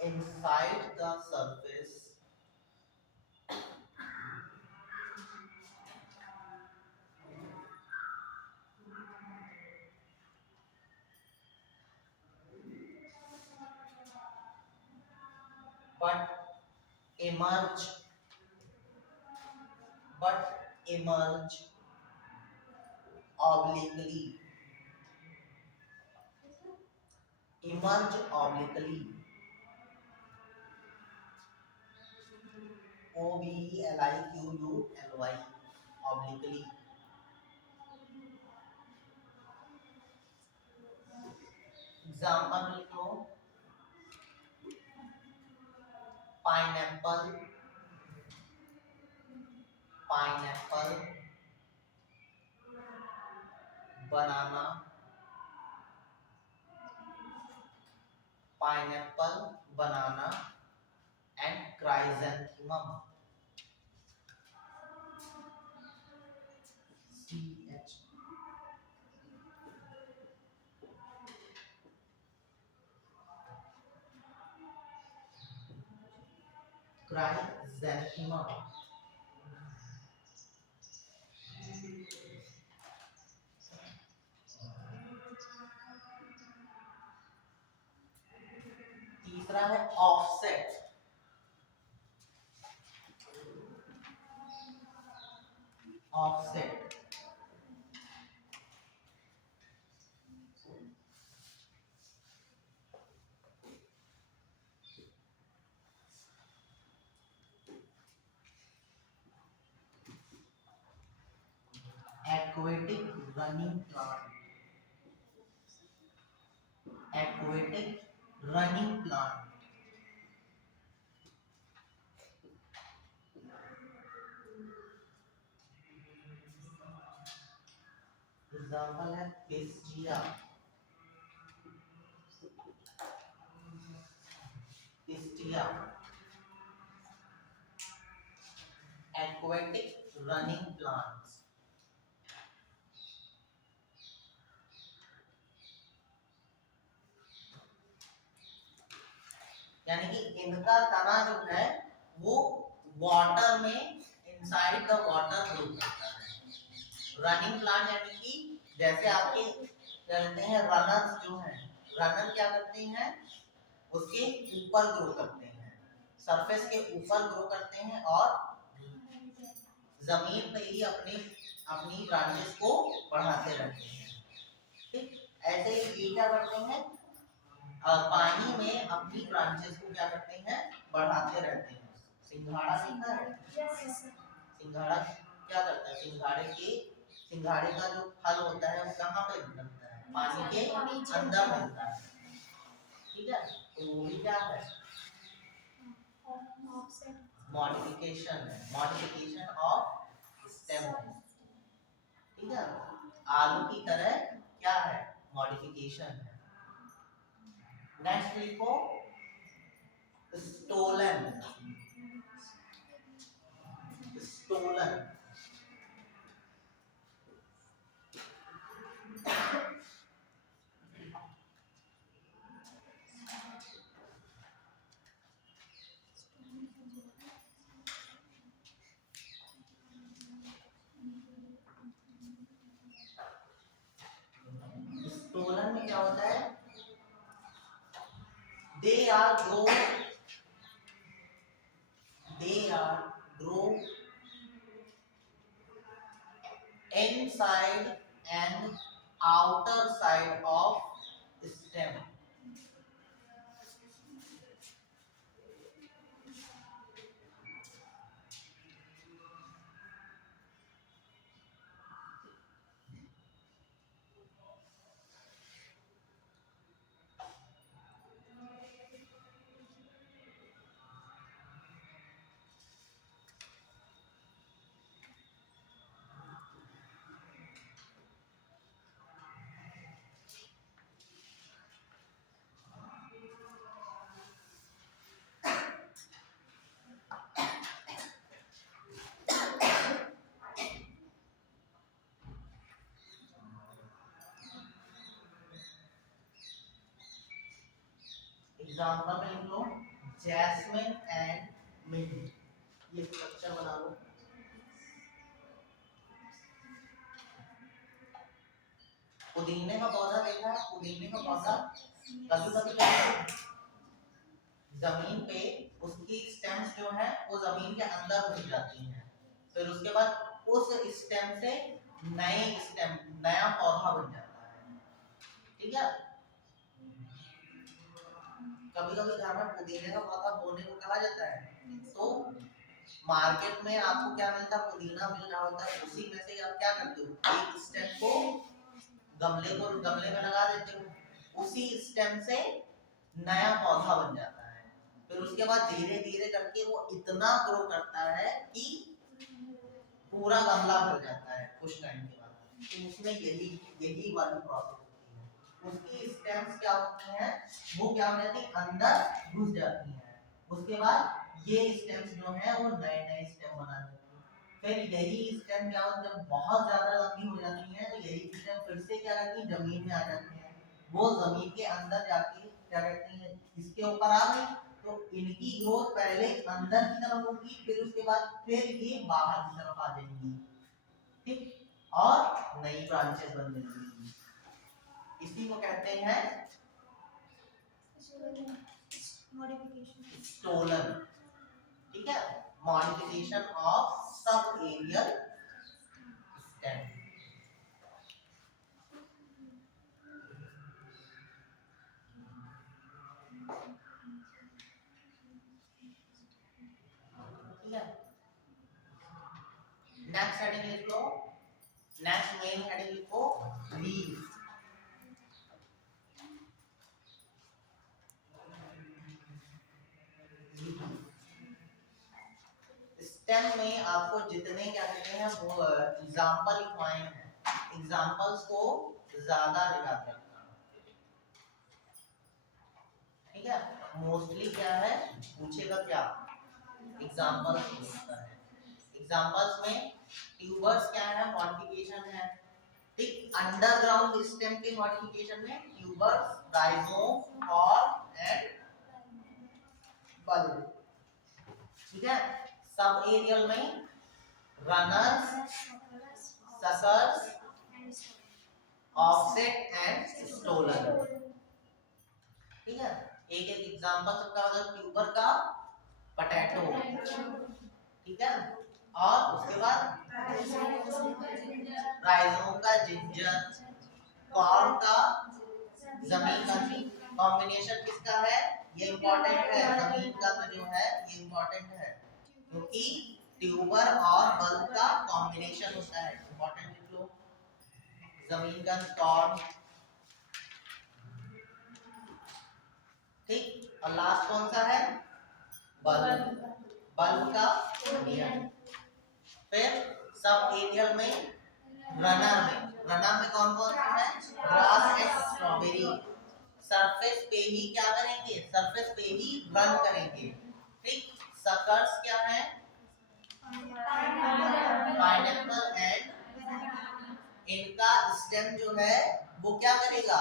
inside the surface but emerge, but emerge obliquely, emerge obliquely, obliquly, obliquely, example लिखो, pineapple, pineapple, banana, pineapple, banana and chrysanthemum. Chrysanthemum. तीसरा है offset. Offset aquatic running plant, aquatic running plant। Example है pistia, pistia aquatic running plants। यानी कि इनका तना जो है वो वाटर में, इनसाइड द वाटर ग्रो करता है। रनिंग प्लांट यानी कि जैसे आपके कहते हैं रनर्स जो हैं, रनर क्या करते हैं, उसके ऊपर ग्रो करते हैं, सरफेस के ऊपर ग्रो करते हैं और जमीन पे ही अपनी अपनी ब्रांचेस को बढ़ाते रहते हैं। ठीक, ऐसे ही ये क्या करते हैं, पानी में अपनी ब्रांचेस को क्या करते हैं, बढ़ाते रहते हैं। सिंघाड़ा सीखा है? सिंघाड़ा क्या करता है, सिंघाड़े का जो फल होता है वो कहाँ पे लगता है, पानी के अंदर मिलता है। ठीक है, तो वो भी क्या है, मॉडिफिकेशन है, मॉडिफिकेशन ऑफ स्टेम है। ठीक है, आलू की तरह क्या है, मॉडिफिकेशन है। नेक्स्ट लिखो स्टोलन, स्टोलन स्टोलन में क्या होता है, they are grow inside and outer side of stem। Example में लिख लो जैस्मिन एंड मिंट, ये स्ट्रक्चर बना लो। पुदीने का पौधा देखा है, पुदीने का पौधा कभी कभी जमीन पे उसकी स्टेम्स जो है वो जमीन के अंदर घुस जाती हैं, फिर उसके बाद उस स्टेम से नए स्टेम, नया पौधा बन जाता है। ठीक है, कभी कभी घर में पुदीने का पौधा बोने को कहा जाता है, तो मार्केट में आपको क्या मिलता है, पुदीना मिल रहा होता है, उसी में से आप क्या करते हो, एक स्टेम को गमले में लगा देते हो, उसी स्टेम से नया पौधा बन जाता है। फिर उसके बाद धीरे धीरे करके वो इतना ग्रो करता है कि पूरा गमला भर जाता है कुछ टाइम के बाद, तो उसमें यही यही वाली प्रोसेस होती है। उसकी स्टेम्स क्या होती हैं, वो क्या हो जाती है, अंदर घुस जाती हैं। उसके बाद ये स्टेम्स जो है वो नए नए स्टेम बना देती हैं। फिर यही स्टेम क्या होता है, जब बहुत ज्यादा लंबी हो जाती है तो यही स्टेम फिर से क्या करती है, जमीन में आ जाती है। वो जमीन के अंदर जाके क्या कहते हैं, इसके ऊपर आ गई, तो इनकी ग्रोथ पहले अंदर की तरफ होगी, फिर उसके बाद फिर ये बाहर की तरफ आ जाएंगी, ठीक, और नई ब्रांचेस बन जाएंगी। इसी को कहते हैं स्टोलन, ठीक है, modification of sub aerial stem. Next heading लिख लो, नेक्स्ट मेन हेडिंग लिखो, लीफ। स्टेम में आपको जितने क्या कहते हैं वो एग्जांपल लिखवाए हैं, एग्जांपल्स को ज्यादा याद रखना, ठीक है। मोस्टली क्या है पूछेगा, क्या एग्जांपल्स पूछता है। एग्जांपल्स में ट्यूबर्स क्या है, मॉडिफिकेशन है, ठीक। अंडरग्राउंड स्टेम के मॉडिफिकेशन में ट्यूबर्स, राइजोम और एंड बल्ब, ठीक है। सब एरियल में runners, suckers, offset and stolon, ठीक है। एक एक एग्जांपल सबका होगा, ट्यूबर का पोटैटो, ठीक है, और उसके बाद राइजोम का जिंजर, कॉर्न का जमीन का, कॉम्बिनेशन किसका है, ये इंपॉर्टेंट है, जमीन का तो जो है ये इंपॉर्टेंट है, क्योंकि ट्यूबर और बल्ब का कॉम्बिनेशन होता है, इंपॉर्टेंट लिख लो, जमीन का कॉर्न, ठीक। और लास्ट कौन सा है, बल्ब, बल्ब का ओनियन। फिर सब एरियल में रनर में कौन कौन सा है, ग्रास एंड स्ट्रॉबेरी, सरफेस पे ही क्या करेंगे, सरफेस पे ही रन करेंगे, ठीक। सकर्स क्या है, पाइनएप्पल एंड, इनका स्टेम जो है वो क्या करेगा,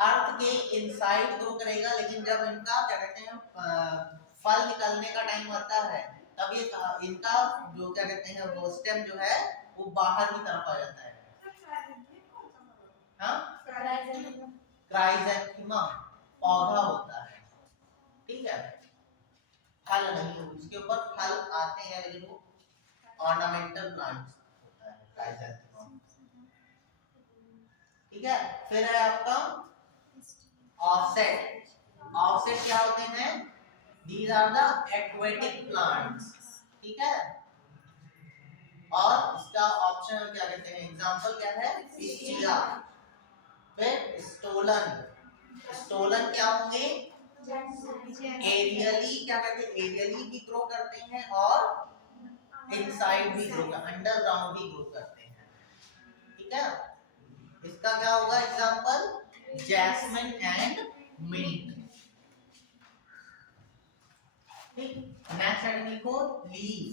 अर्थ के इनसाइड ग्रो करेगा, लेकिन जब इनका क्या कहते हैं फल निकलने का टाइम आता है, तब ये इनका जो क्या कहते हैं वो स्टेम जो है वो बाहर की तरफ आ जाता है, हाँ, क्राइजेंथेमम पौधा होता है, ठीक है। फल नहीं, उसके ऊपर फल आते हैं, लेकिन वो ऑर्नामेंटल प्लांट्स होता है क्राइजेंथेमम, ठीक है। फिर है आपका ऑफसेट, ऑफसेट क्या होते हैं, these are the aquatic plants, ठीक है। और इसका ऑप्शन क्या कहते हैं, एग्जांपल क्या है, पिस्टिया। फिर स्टोलन, स्टोलन क्या होंगे, एरियली क्या कहते हैं, एरियली भी ग्रो करते हैं और इनसाइड भी ग्रो करते हैं, अंडरग्राउंड भी ग्रो करते हैं, ठीक है। इसका क्या होगा एग्जांपल, जैस्मिन एंड मिंट, ठीक। नेक्स्ट हेडिंग लिखो, लीफ,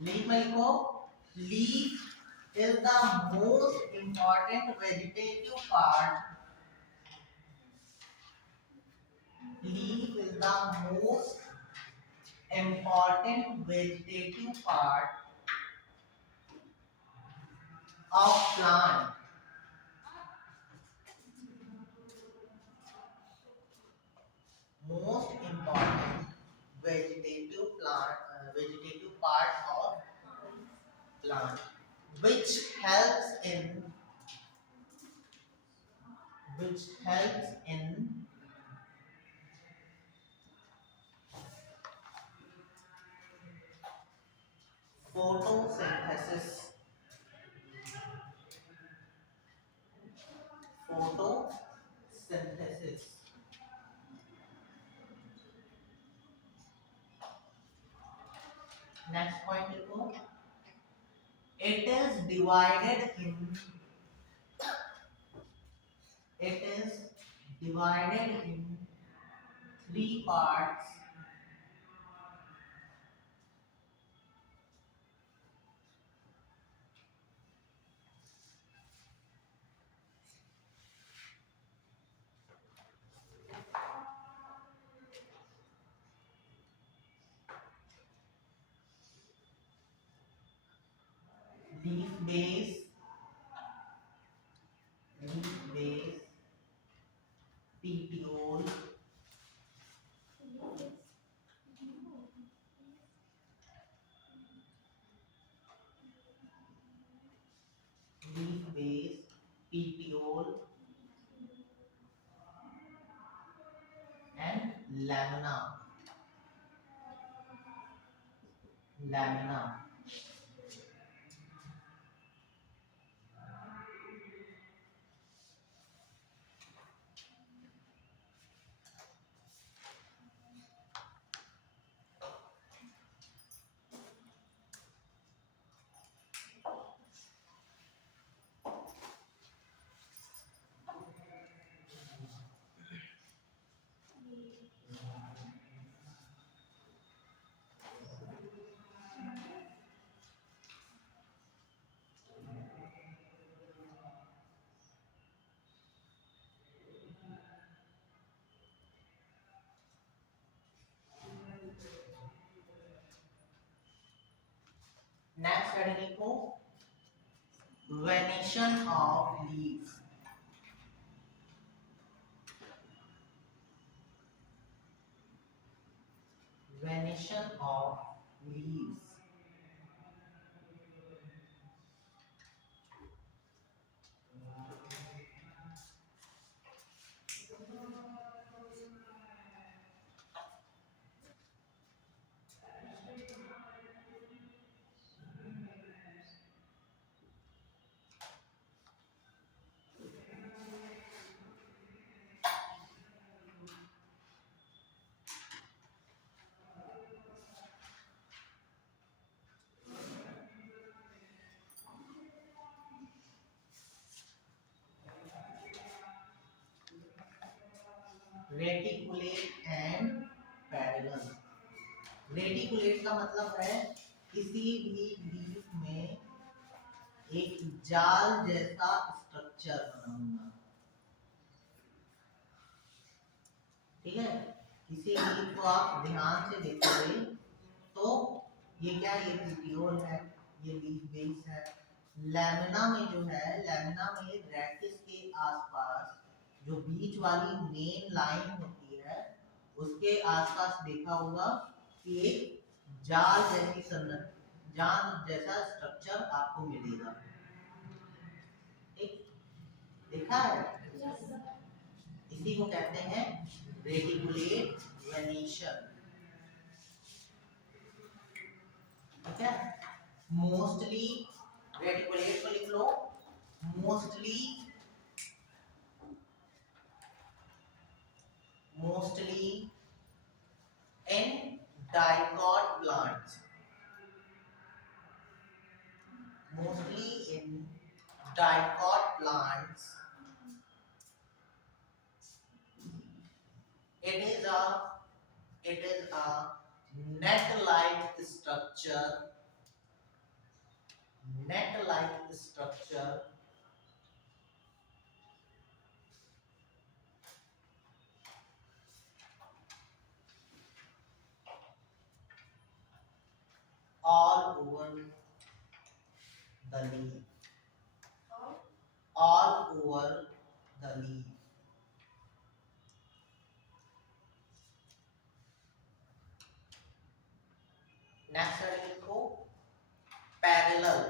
लीफ में लिखो, leaf is the most important vegetative part, leaf is the most important vegetative part of plant, most important vegetative part of plant, which helps in photosynthesis, photosynthesis, next point लिखो, it is divided in, it is divided in three parts. Leaf base, leaf base, petiole, leaf base, petiole, and lamina. Lamina. Next heading लिखो, venation of leaves. Venation of leaves. Reticulate and parallel. Reticulate का मतलब है किसी भी leaf में एक जाल जैसा स्ट्रक्चर बना होना, ठीक है। किसी लीफ को आप ध्यान से देखोगे तो ये क्या है, ये पेटियोल है, ये लीफ बेस है। लैमिना में जो है, लैमिना में रेटिस के आसपास जो बीच वाली मेन लाइन होती है उसके आसपास देखा होगा कि एक जाल जैसी संरचना, जाल जैसा स्ट्रक्चर आपको मिलेगा, ठीक, देखा है। इसी को कहते हैं रेटिकुलेट वेनेशन, ठीक है। मोस्टली रेटिकुलेट को लिख लो, mostly, mostly in dicot plants, mostly in dicot plants, it is a net-like structure, net-like structure all over the leaf, all over the leaf. Next है लिखो parallel,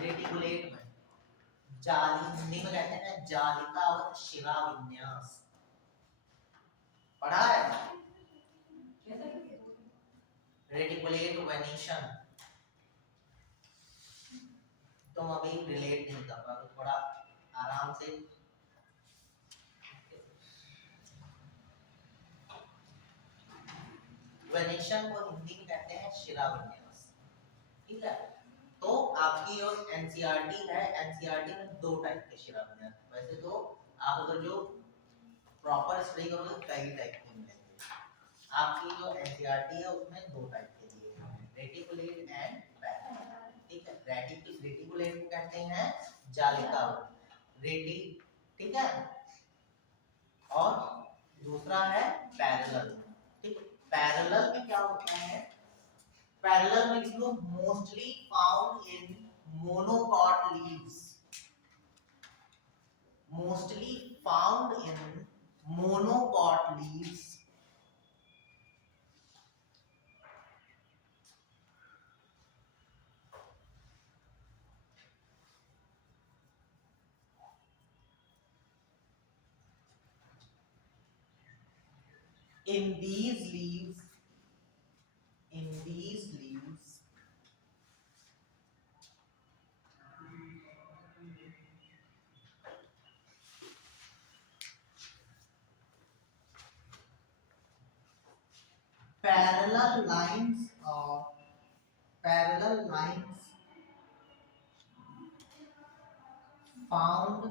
रेटिकुलेट में जाली, हिंदी में कहते हैं जालिका और शिरा विन्यास, पढ़ा है? रेटिकुलेट वेनिशन तुम अभी रिलेट नहीं कर पाओगे, थोड़ा आराम से। वेनेशन को हिंदी में कहते हैं शिरा विन्यास, ठीक है? तो आपकी जो एनसीईआरटी है, एनसीईआरटी में दो टाइप के शिरा विन्यास, वैसे तो आप अगर जो प्रॉपर स्टडी करोगे कई टाइप के मिलेंगे। आपकी जो एनसीईआरटी है उसमें दो टाइप के दिए हैं, रेटिकुलेट एंड पैरेलल, ठीक है? रेटिकुलेट को कहते हैं जालिका रेटी, ठीक है? और दूसरा है पैरेलल, ठीक है? पैरेलल में क्या होता है? पैरेलल में लिख लो mostly found in monocot leaves, mostly found in monocot leaves, in these leaves, in these leaves parallel lines found parallel lines found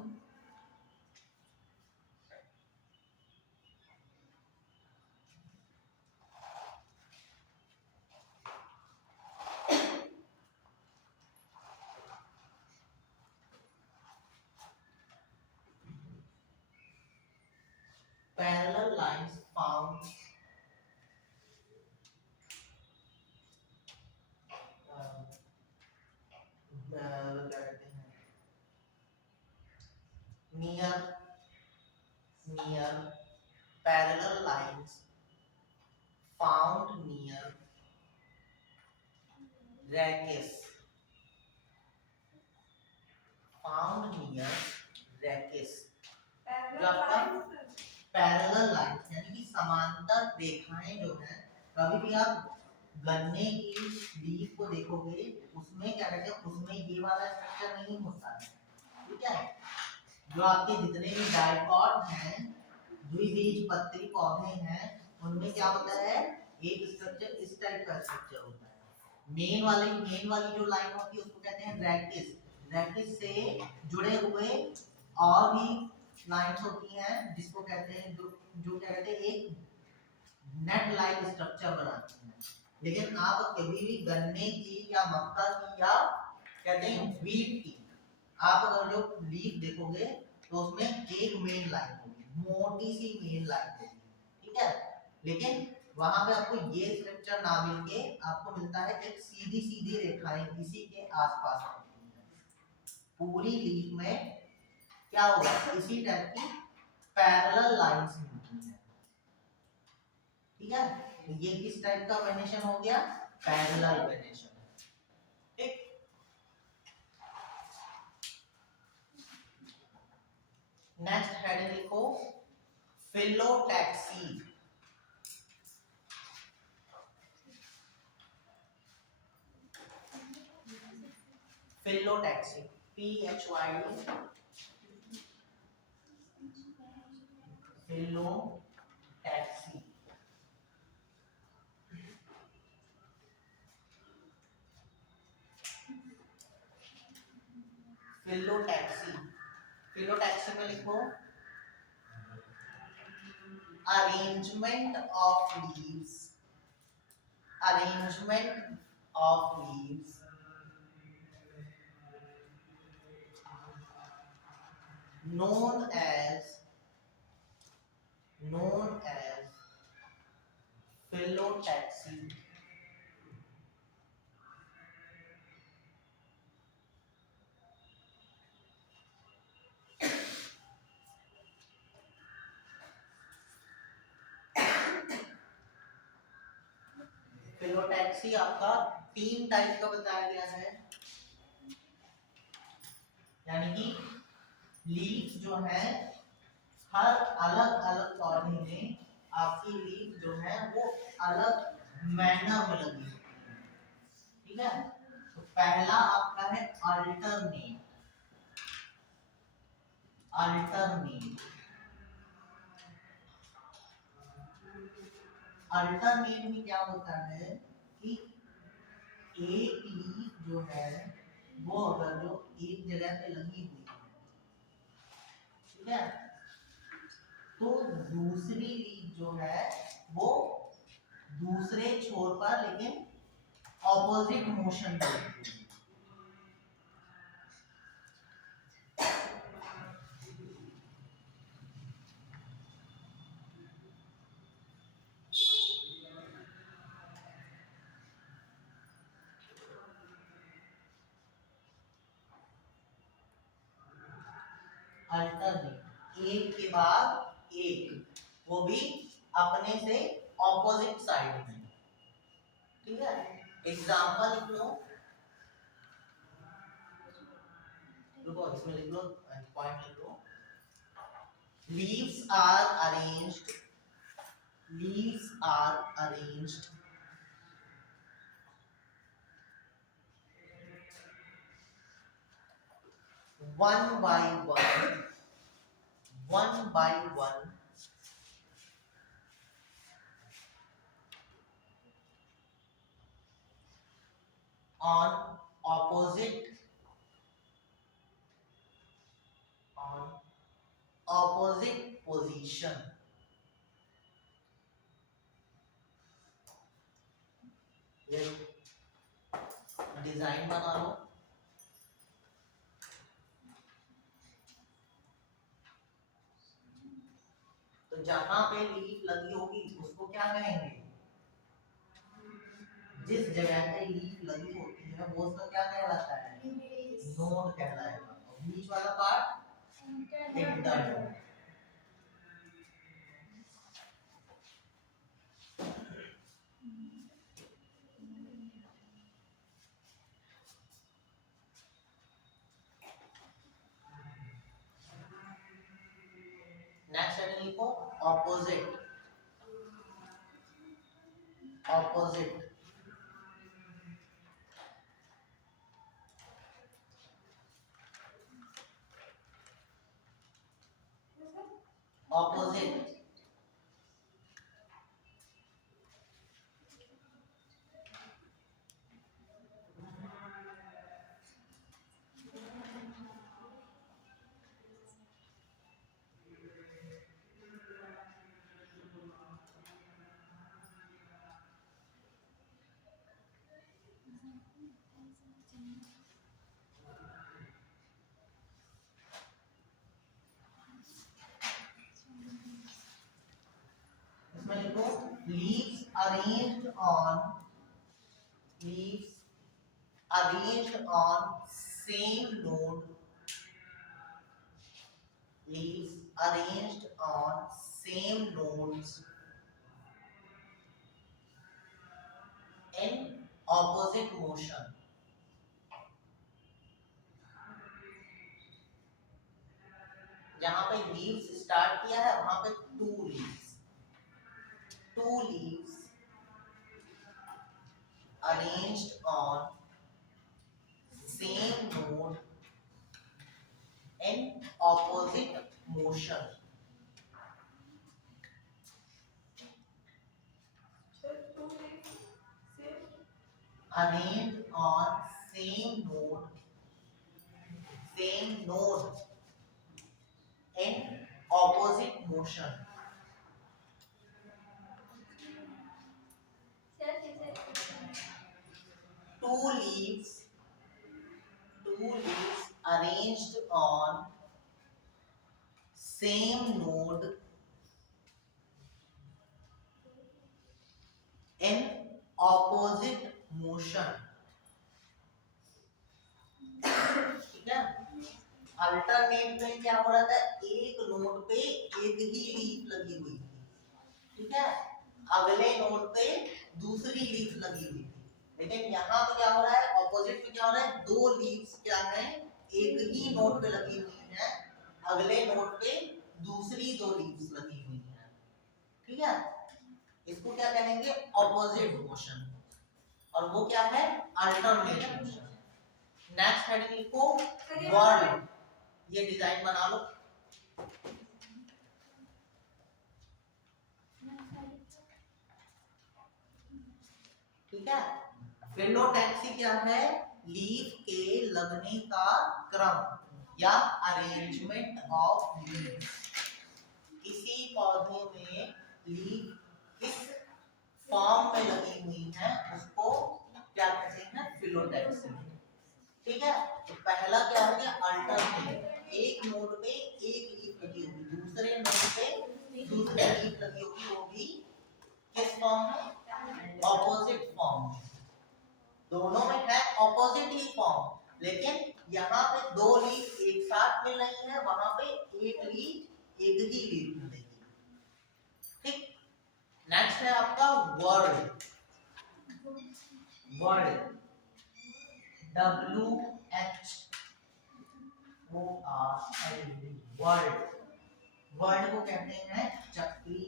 near parallel lines found near rachis, found near rachis, जो आपका parallel lines यानी कि समांतर रेखाएं जो है, कभी भी आप गन्ने की लीफ को देखोगे उसमें क्या कहते हैं, उसमें ये वाला स्ट्रक्चर नहीं होता है, ठीक है? जो आपके जितने भी डाइकॉट हैं, द्विबीजपत्री पौधे हैं, उनमें क्या होता है, एक स्ट्रक्चर इस टाइप का स्ट्रक्चर होता है। मेन वाली जो लाइन होती है उसको कहते हैं रैकिस, रैकिस से जुड़े हुए और भी लाइंस होती हैं जिसको कहते हैं जो क्या कहते हैं एक नेट लाइक स्ट्रक्चर बनाती हैं। लेकिन आप कभी भी गन्ने की या मक्का की या कहते हैं व्हीट की आप अगर जो लीफ देखोगे तो उसमें एक मेन लाइन होगी, मोटी सी मेन लाइन होगी, ठीक है? लेकिन वहां पे आपको ये स्ट्रक्चर ना मिलके आपको मिलता है एक सीधी सीधी रेखाएं इसी के आसपास होती हैं। पूरी लीफ में क्या होगा, इसी टाइप की पैरेलल लाइंस होती हैं, ठीक है? ये किस टाइप का वेनेशन हो गया, पैरेलल वेनेशन, ठीक? नेक्स्ट हेडिंग लिखो phyllotaxy, phyllotaxy PHYD, phyllotaxy, phyllotaxy, phyllotaxy में लिखो arrangement of leaves, arrangement of leaves known as phyllotaxy, phyllotaxy आपका तीन टाइप का बताया गया है, यानी कि लीफ जो है हर अलग अलग पौधे में आपकी लीफ जो है वो अलग मैनर में लगी होती है। ठीक है, तो पहला आपका है अल्टरनेट। अल्टरनेट अल्टरनेट में क्या होता है कि एक लीफ जो है वो अगर जो एक जगह पे लगी हुई है, ठीक है, तो दूसरी लीफ जो है वो दूसरे छोर पर लेकिन ऑपोजिट मोशन में लगी हुई है। अल्टरनेट एक के बाद एक, वो भी अपने से ऑपोजिट साइड में। ठीक है, एग्जांपल लिख लो, रुको इसमें लिख लो, पॉइंट लिख लो। Leaves are arranged, leaves are arranged one by one, one by one on opposite, on opposite position। ये डिजाइन बना लो। तो जहां पे लीफ लगी होगी उसको क्या कहेंगे, जिस जगह पे लीफ लगी होती है वो उसका क्या कहलाता है, नोड कहलाएगा। और बीच वाला part inter node. Next heading लिखो ऑपोजिट, ऑपोजिट ऑपोजिट इसमें लिखो leaves arranged on, leaves arranged on same node, leaves arranged on same nodes in opposite motion। जहां पे लीव्स स्टार्ट किया है वहां पे two leaves, two leaves arranged on same node in opposite motion। arranged on same node, same node in opposite motion। two leaves, two leaves arranged on same node in opposite motion। ठीक है, alternate में क्या हो रहा था, एक node पे एक ही लीफ लगी हुई थी, ठीक है, अगले नोड पे दूसरी लीफ लगी हुई थी। लेकिन यहाँ पे क्या हो रहा है, ऑपोजिट में क्या हो रहा है, दो लीव्स क्या है एक ही नोट पे लगी हुई है, अगले नोट पे दूसरी दो लीव्स लगी हुई है, ठीक है, इसको क्या कहेंगे, ऑपोजिट मोशन, और वो क्या है, अल्टरनेट मोशन। नेक्स्ट हेडिंग लिखो वर्ड, ये डिजाइन बना लो, ठीक है। फिलोटैक्सी क्या है, लीफ के लगने का क्रम या अरेंजमेंट ऑफ लीव्स। किसी पौधे में लीफ किस फॉर्म में लगी हुई है उसको क्या कहते हैं, फिलोटैक्सी, ठीक है। तो पहला क्या हो गया, अल्टरनेट, एक नोट पे एक लीफ लगी होगी, दूसरे नोट पे दूसरी लीफ लगी होगी, वो भी किस फॉर्म में, ऑपोजिट फॉर्म में, दोनों में है ऑपोजिट ही फॉर्म, लेकिन यहाँ पे दो लीफ एक साथ मिल रही है, वहां पे एक लीफ एक ही लीफ मिलेगी, ठीक। नेक्स्ट है आपका word, word WHORD, word, word को कहते हैं चक्री,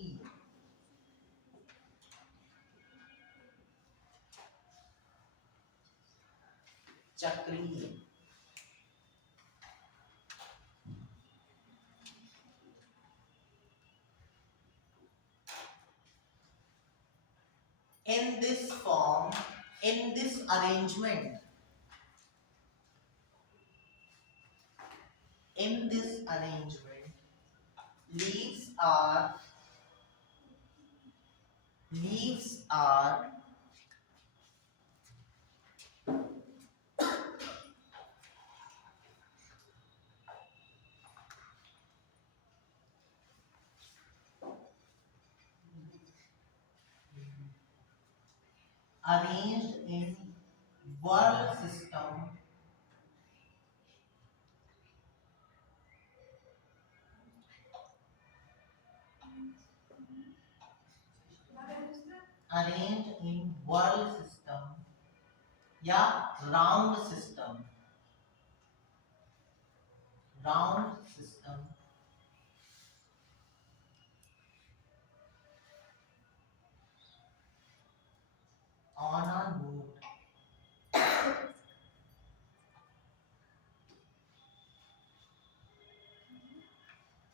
चक्रीय। In this form, in this arrangement, in this arrangement, leaves are arranged in whorl system, arranged in whorl system या round system, round system on a node,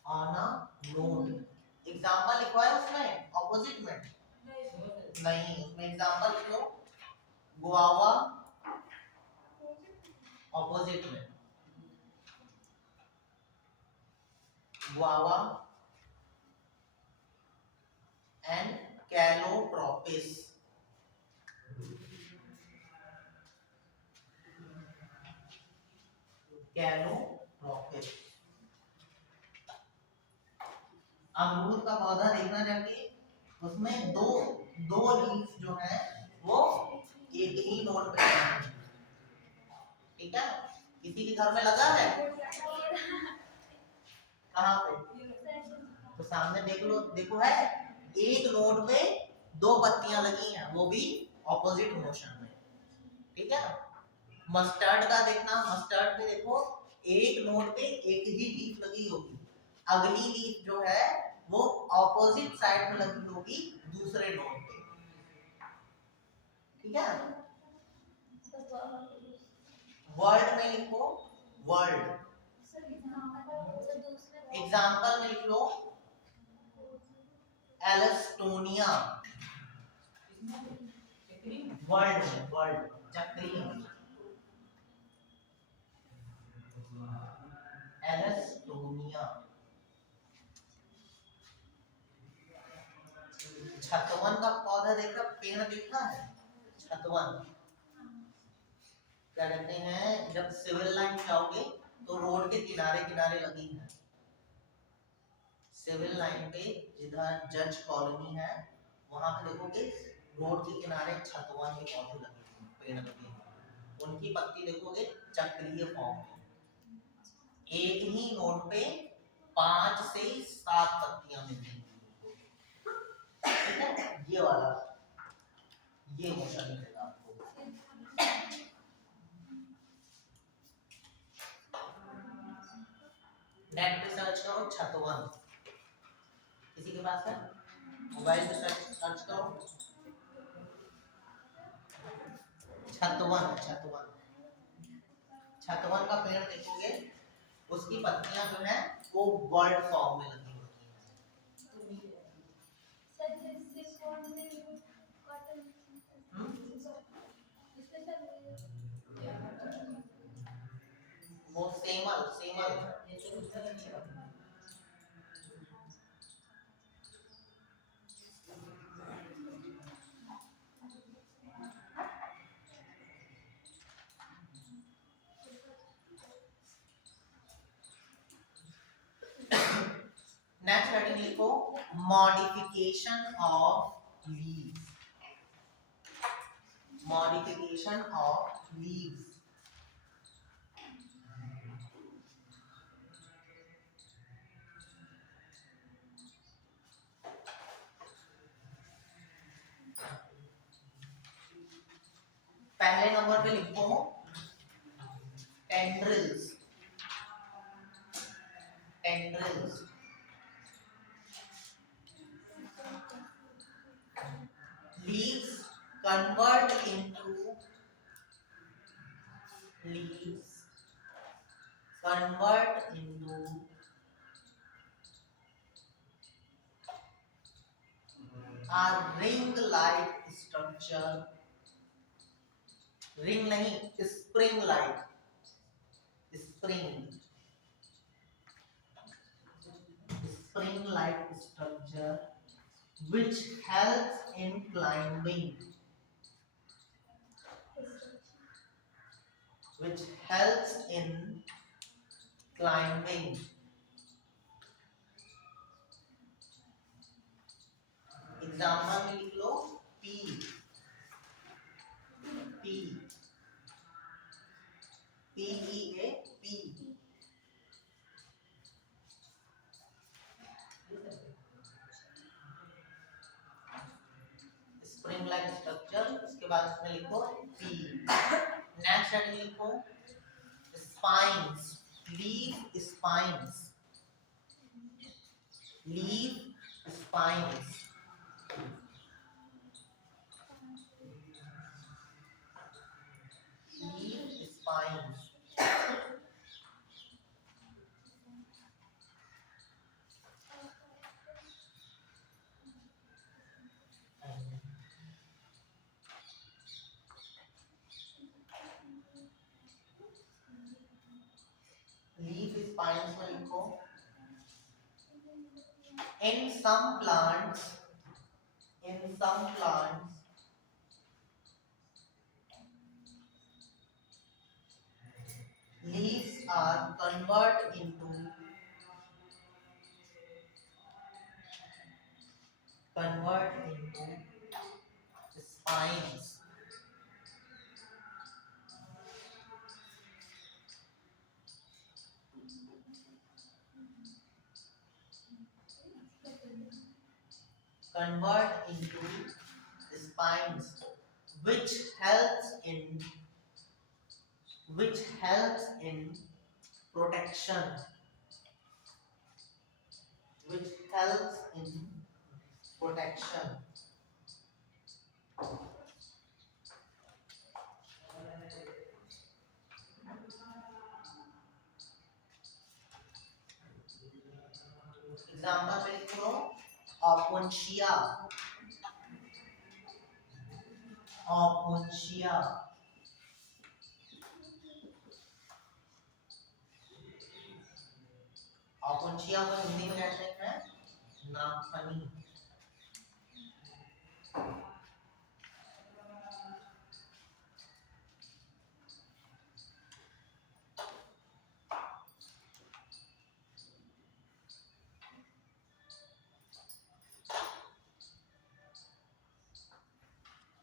on a node। Example लिखवा है उसमें opposite में, नहीं उसमें example लिखो, guava opposite में, guava and Calotropis, Calotropis. अमरूद का पौधा देखना जाके, उसमें दो दो लीफ जो है वो एक ही नोट पे, ठीक है। किसी के घर में लगा है, कहाँ पे, तो सामने देख लो, देखो है, एक नोट पे दो पत्तियां लगी हैं, वो भी ऑपोजिट मोशन में, ठीक है। मस्टर्ड का देखना, मस्टर्ड पे देखो एक नोट पे एक ही लीफ लगी होगी, अगली लीफ जो है वो ऑपोजिट साइड में लगी होगी दूसरे नोट पे, ठीक है। वर्ड में लिखो, वर्ड, एग्जाम्पल में लिख लो एलस्टोनिया, वर्ड में, वर्ड चक्रीय, एलस्टोनिया। छतवन का पौधा देखा, पेड़ देखा है, छतवन क्या कहते हैं, जब सिविल लाइन जाओगे तो रोड के किनारे किनारे लगी है, सिविल लाइन पे जिधर जज कॉलोनी है वहां पे देखोगे रोड के किनारे छतवन के पौधे लगे हैं, पेड़ लगे हैं, उनकी पत्ती देखोगे चक्रीय फॉर्म में, एक ही नोट पे 5 से 7 पत्तियां मिलेंगी, ठीक है। ये वाला, ये मोशन मिलेगा आपको। नेट पे सर्च करो छतवन, किसी के पास है मोबाइल पे सर्च करो छतवन, छतवन, छतवन का पेड़ देखोगे उसकी पत्तियां जो है वो बर्ड फॉर्म में लगी होती हैं। वो सेमल, सेमल नेक्स्ट हेडिंग लिखो modification of leaves, modification of leaves. पहले नंबर पे लिखो tendrils, tendrils, leaves convert into, leaves convert into a ring like structure, ring नहीं spring like, spring, spring like structure which helps in climbing, which helps in climbing। Example में लिख लो pea, pea, PEA, pea, spring like structure, उसके बाद इसमें लिखो pea. Next heading लिखो spines, leaf spines, leaf spines, leaf spines. Leaf spines में लिखो in some plants, in some plants leaves are converted into, convert into spines, convert into spines which helps in, which helps in protection, which helps in protection। Example में लिखो ऑपोन्शिया, ऑपोन्शिया, ऑपोन्शिया को हिंदी में कहते हैं नागफनी।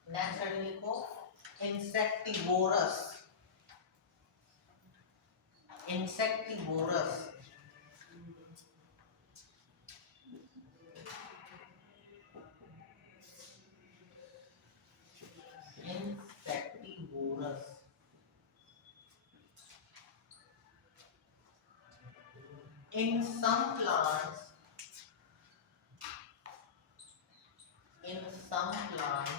Next heading लिखो insectivorous, insectivorous, insectivorous. In some plants, in some plants,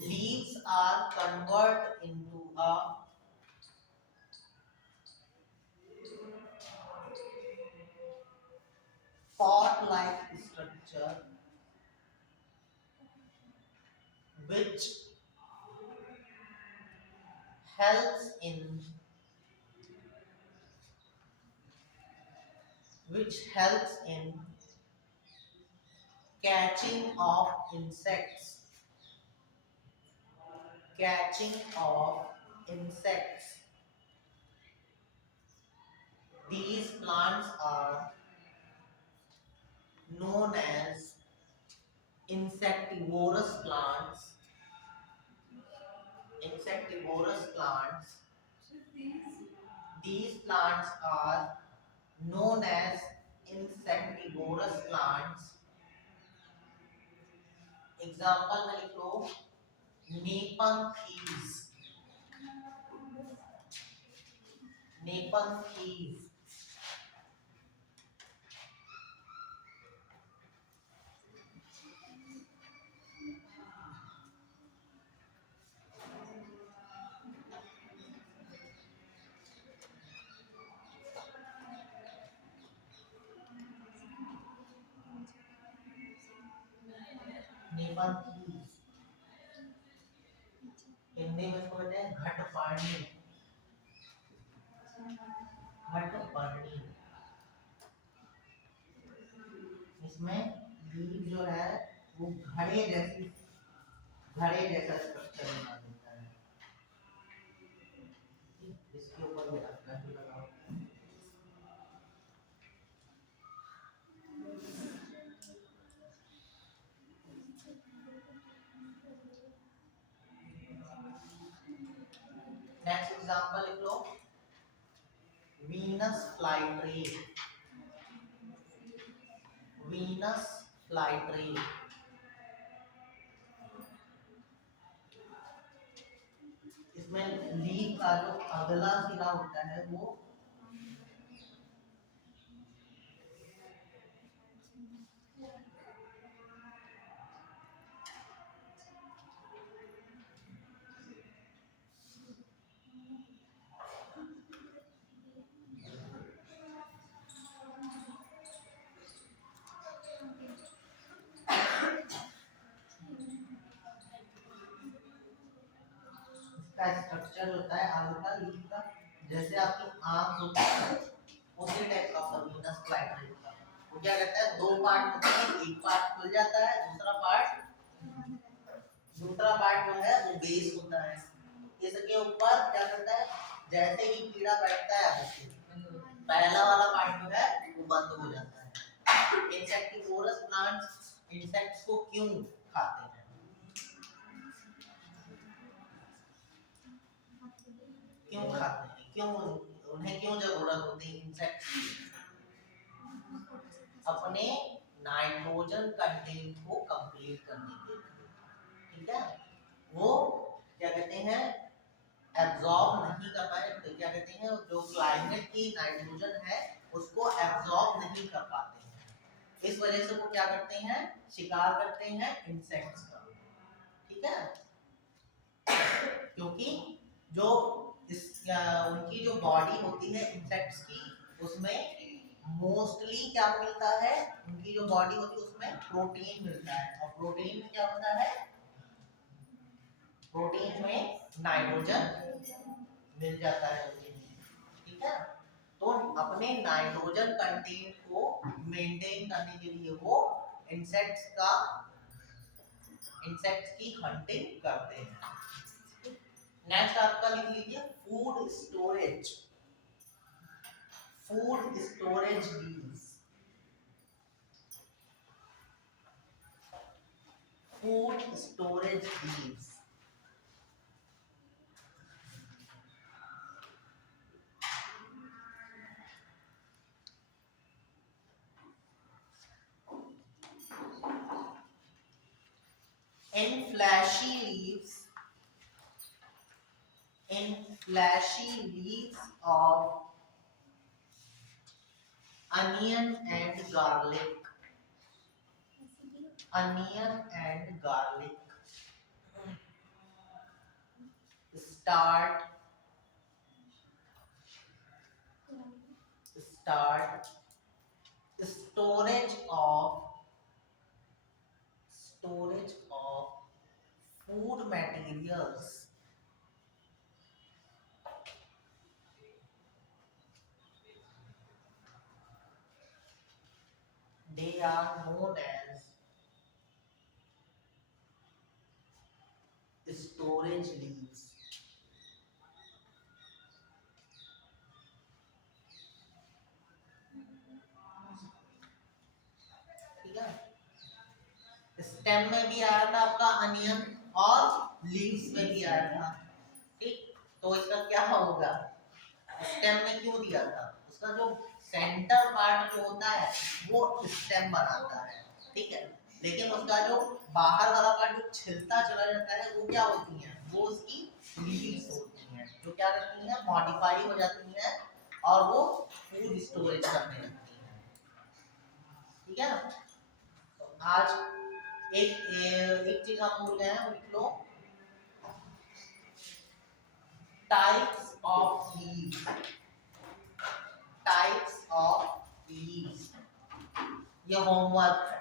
leaves are converted into a pot-like structure which helps in catching of insects. Catching of insects. These plants are known as insectivorous plants. Insectivorous plants. These plants are known as insectivorous plants. Example में लिख लो नेपंथीज. नेपंथीज नेपंथीज हिंदी में इसको कहते हैं घटपर्णी. घटपर्णी इसमें leaf जो है वो घड़े जैसा स्ट्रक्चर बना देता है. इसके ऊपर भी रखना है लगाओ. नेक्स्ट एग्जांपल लिख लो वीनस फ्लाईट्री. वीनस फ्लाईट्री इसमें लीफ का जो अगला सिरा होता है वो का स्ट्रक्चर होता है आलू का लीफ का. जैसे आपकी आंख होती है उसी टाइप का वीनस फ्लाईट्री होता है. वो क्या कहता है दो पार्ट होते हैं. एक पार्ट खुल जाता है दूसरा पार्ट जो है वो बेस होता है. इसके ऊपर क्या करता है जैसे ही कीड़ा बैठता है पहला वाला पार्ट जो है वो बंद हो जाता है. इंसेक्टिवोरस प्लांट्स इंसेक्ट्स को क्यों खाते हैं? क्यों खाते हैं? क्यों उन्हें क्यों जरूरत होती है इंसेक्ट्स की? अपने नाइट्रोजन कंटेंट को कंप्लीट करने के लिए. ठीक है. वो क्या कहते हैं एब्जॉर्ब नहीं कर पाए. तो क्या कहते हैं जो क्लाइमेट की नाइट्रोजन है उसको एब्जॉर्ब नहीं कर पाते हैं. इस वजह से वो क्या करते हैं शिकार करते हैं इंसेक्ट्स का. ठीक है. क्योंकि जो उनकी जो बॉडी होती है इंसेक्ट्स की उसमें मोस्टली क्या मिलता है. उनकी जो बॉडी होती है उसमें प्रोटीन मिलता है और प्रोटीन में क्या होता है प्रोटीन में नाइट्रोजन मिल जाता है. ठीक है. तो अपने नाइट्रोजन कंटेंट को मेंटेन करने के लिए वो इंसेक्ट्स की हंटिंग करते हैं. नेक्स्ट आपका लिख लीजिए food storage. Food storage leaves. Food storage leaves in fleshy leaves of Onion and garlic. Onion and garlic. Start storage of food materials. They are known as storage leaves. ठीक है, stem में भी आया था आपका अनियन और leaves में भी आया था। ठीक, तो इसका क्या होगा, स्टेम में क्यों दिया था, उसका जो सेंटर पार्ट जो होता है वो स्टेम बनाता है। ठीक है, लेकिन उसका जो बाहर वाला पार्ट जो छिलता चला जाता है वो क्या होती है, वो उसकी लीव्स होती हैं, जो क्या करती हैं, मॉडिफाई हो जाती हैं और वो फूड स्टोरेज करने लगती हैं। ठीक है ना, तो आज एक चीज हम बोल रहे हैं, वो लिख लो, types of leaves. Types of leaves, ये होमवर्क है।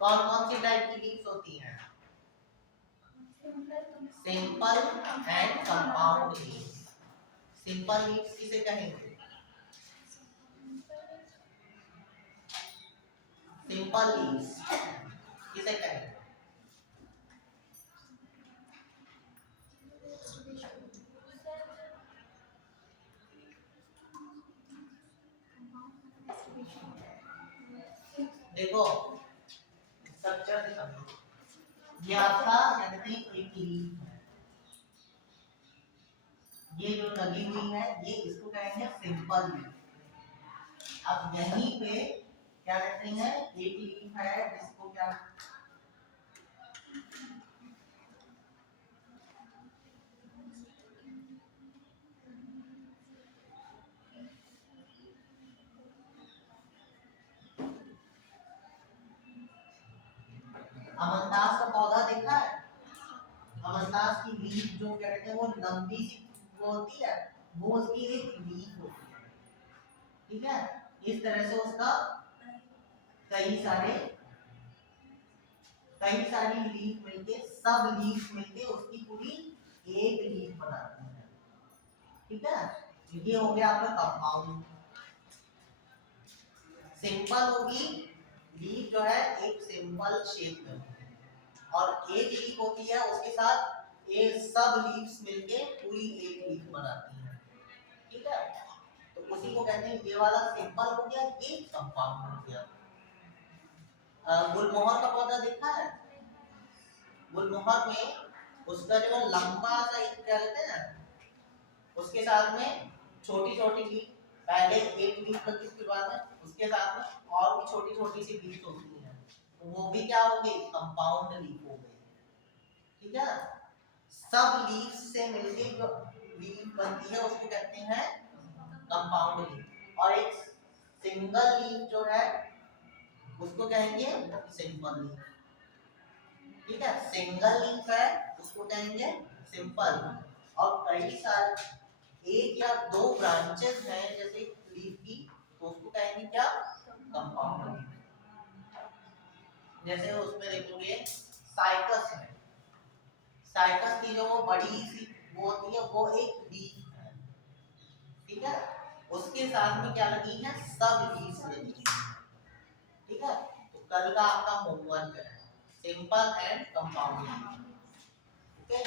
कौन कौन सी टाइप की लीव्स होती हैं, simple and compound leaves. Simple leaves किसे कहेंगे, सिंपल लीव्स किसे कहेंगे, देखो स्ट्रक्चर से समझो, ये आपका क्या कहते हैं, एक लीफ है, ये जो लगी हुई है ये इसको कहेंगे सिंपल लीफ। अब यहीं पे क्या कहते हैं, एक लीफ है जिसको क्या, अमनतास का पौधा देखा है, अमनतास की लीफ जो क्या कहते हैं वो लंबी सी वो होती है, वो उसकी एक लीफ होती है। ठीक है, इस तरह से उसका कई सारी लीफ मिलके, सब लीफ मिलके उसकी पूरी एक लीफ बनाती है। ठीक है, ये हो गया आपका कंपाउंड। सिंपल होगी लीफ जो है एक सिंपल शेप में, और एक लीफ होती है उसके साथ ये सब लीव्स मिलके पूरी एक लीफ बनाती है। ठीक है, तो उसी को कहते हैं, ये वाला सिंपल हो गया, ये कंपाउंड हो गया। गुलमोहर का पौधा देखा है, गुलमोहर में उसका जो लंबा सा एक क्या कहते हैं, उसके साथ में छोटी छोटी लीफ, पहले एक लीफ होती है, उसके बाद में उसके साथ में और भी छोटी छोटी सी लीफ होती हैं, वो भी क्या हो गई, कंपाउंड लीफ हो गई। ठीक है, सब लीफ से मिलके जो लीफ बनती है उसको कहते हैं कंपाउंड लीफ, और एक सिंगल लीफ जो है उसको कहेंगे सिंपल लीफ। ठीक है, सिंगल लीफ है उसको कहेंगे सिंपल, और कई सारे एक या दो ब्रांचेस हैं जैसे लीफ की, तो उसको कहेंगे क्या, कंपाउंड लीफ। जैसे उसमें देखोगे साइकस में, साइकस की जो बड़ी सी वो होती है वो एक लीफ है। ठीक है, उसके साथ में क्या लगी है, सब लीव्स लगी है। ठीक है, तो कल का आपका होमवर्क है सिंपल एंड कंपाउंड। ओके,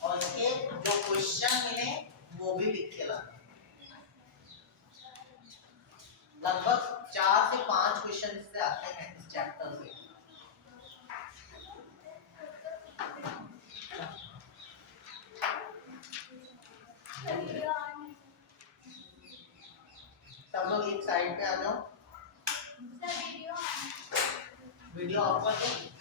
और इसके जो क्वेश्चन मिले वो भी लिख के लाना, लगभग 4 से 5 क्वेश्चन इससे आते हैं इस चैप्टर से। सब लोग एक साइड पे आ जाओ, वीडियो ऑफ कर दो।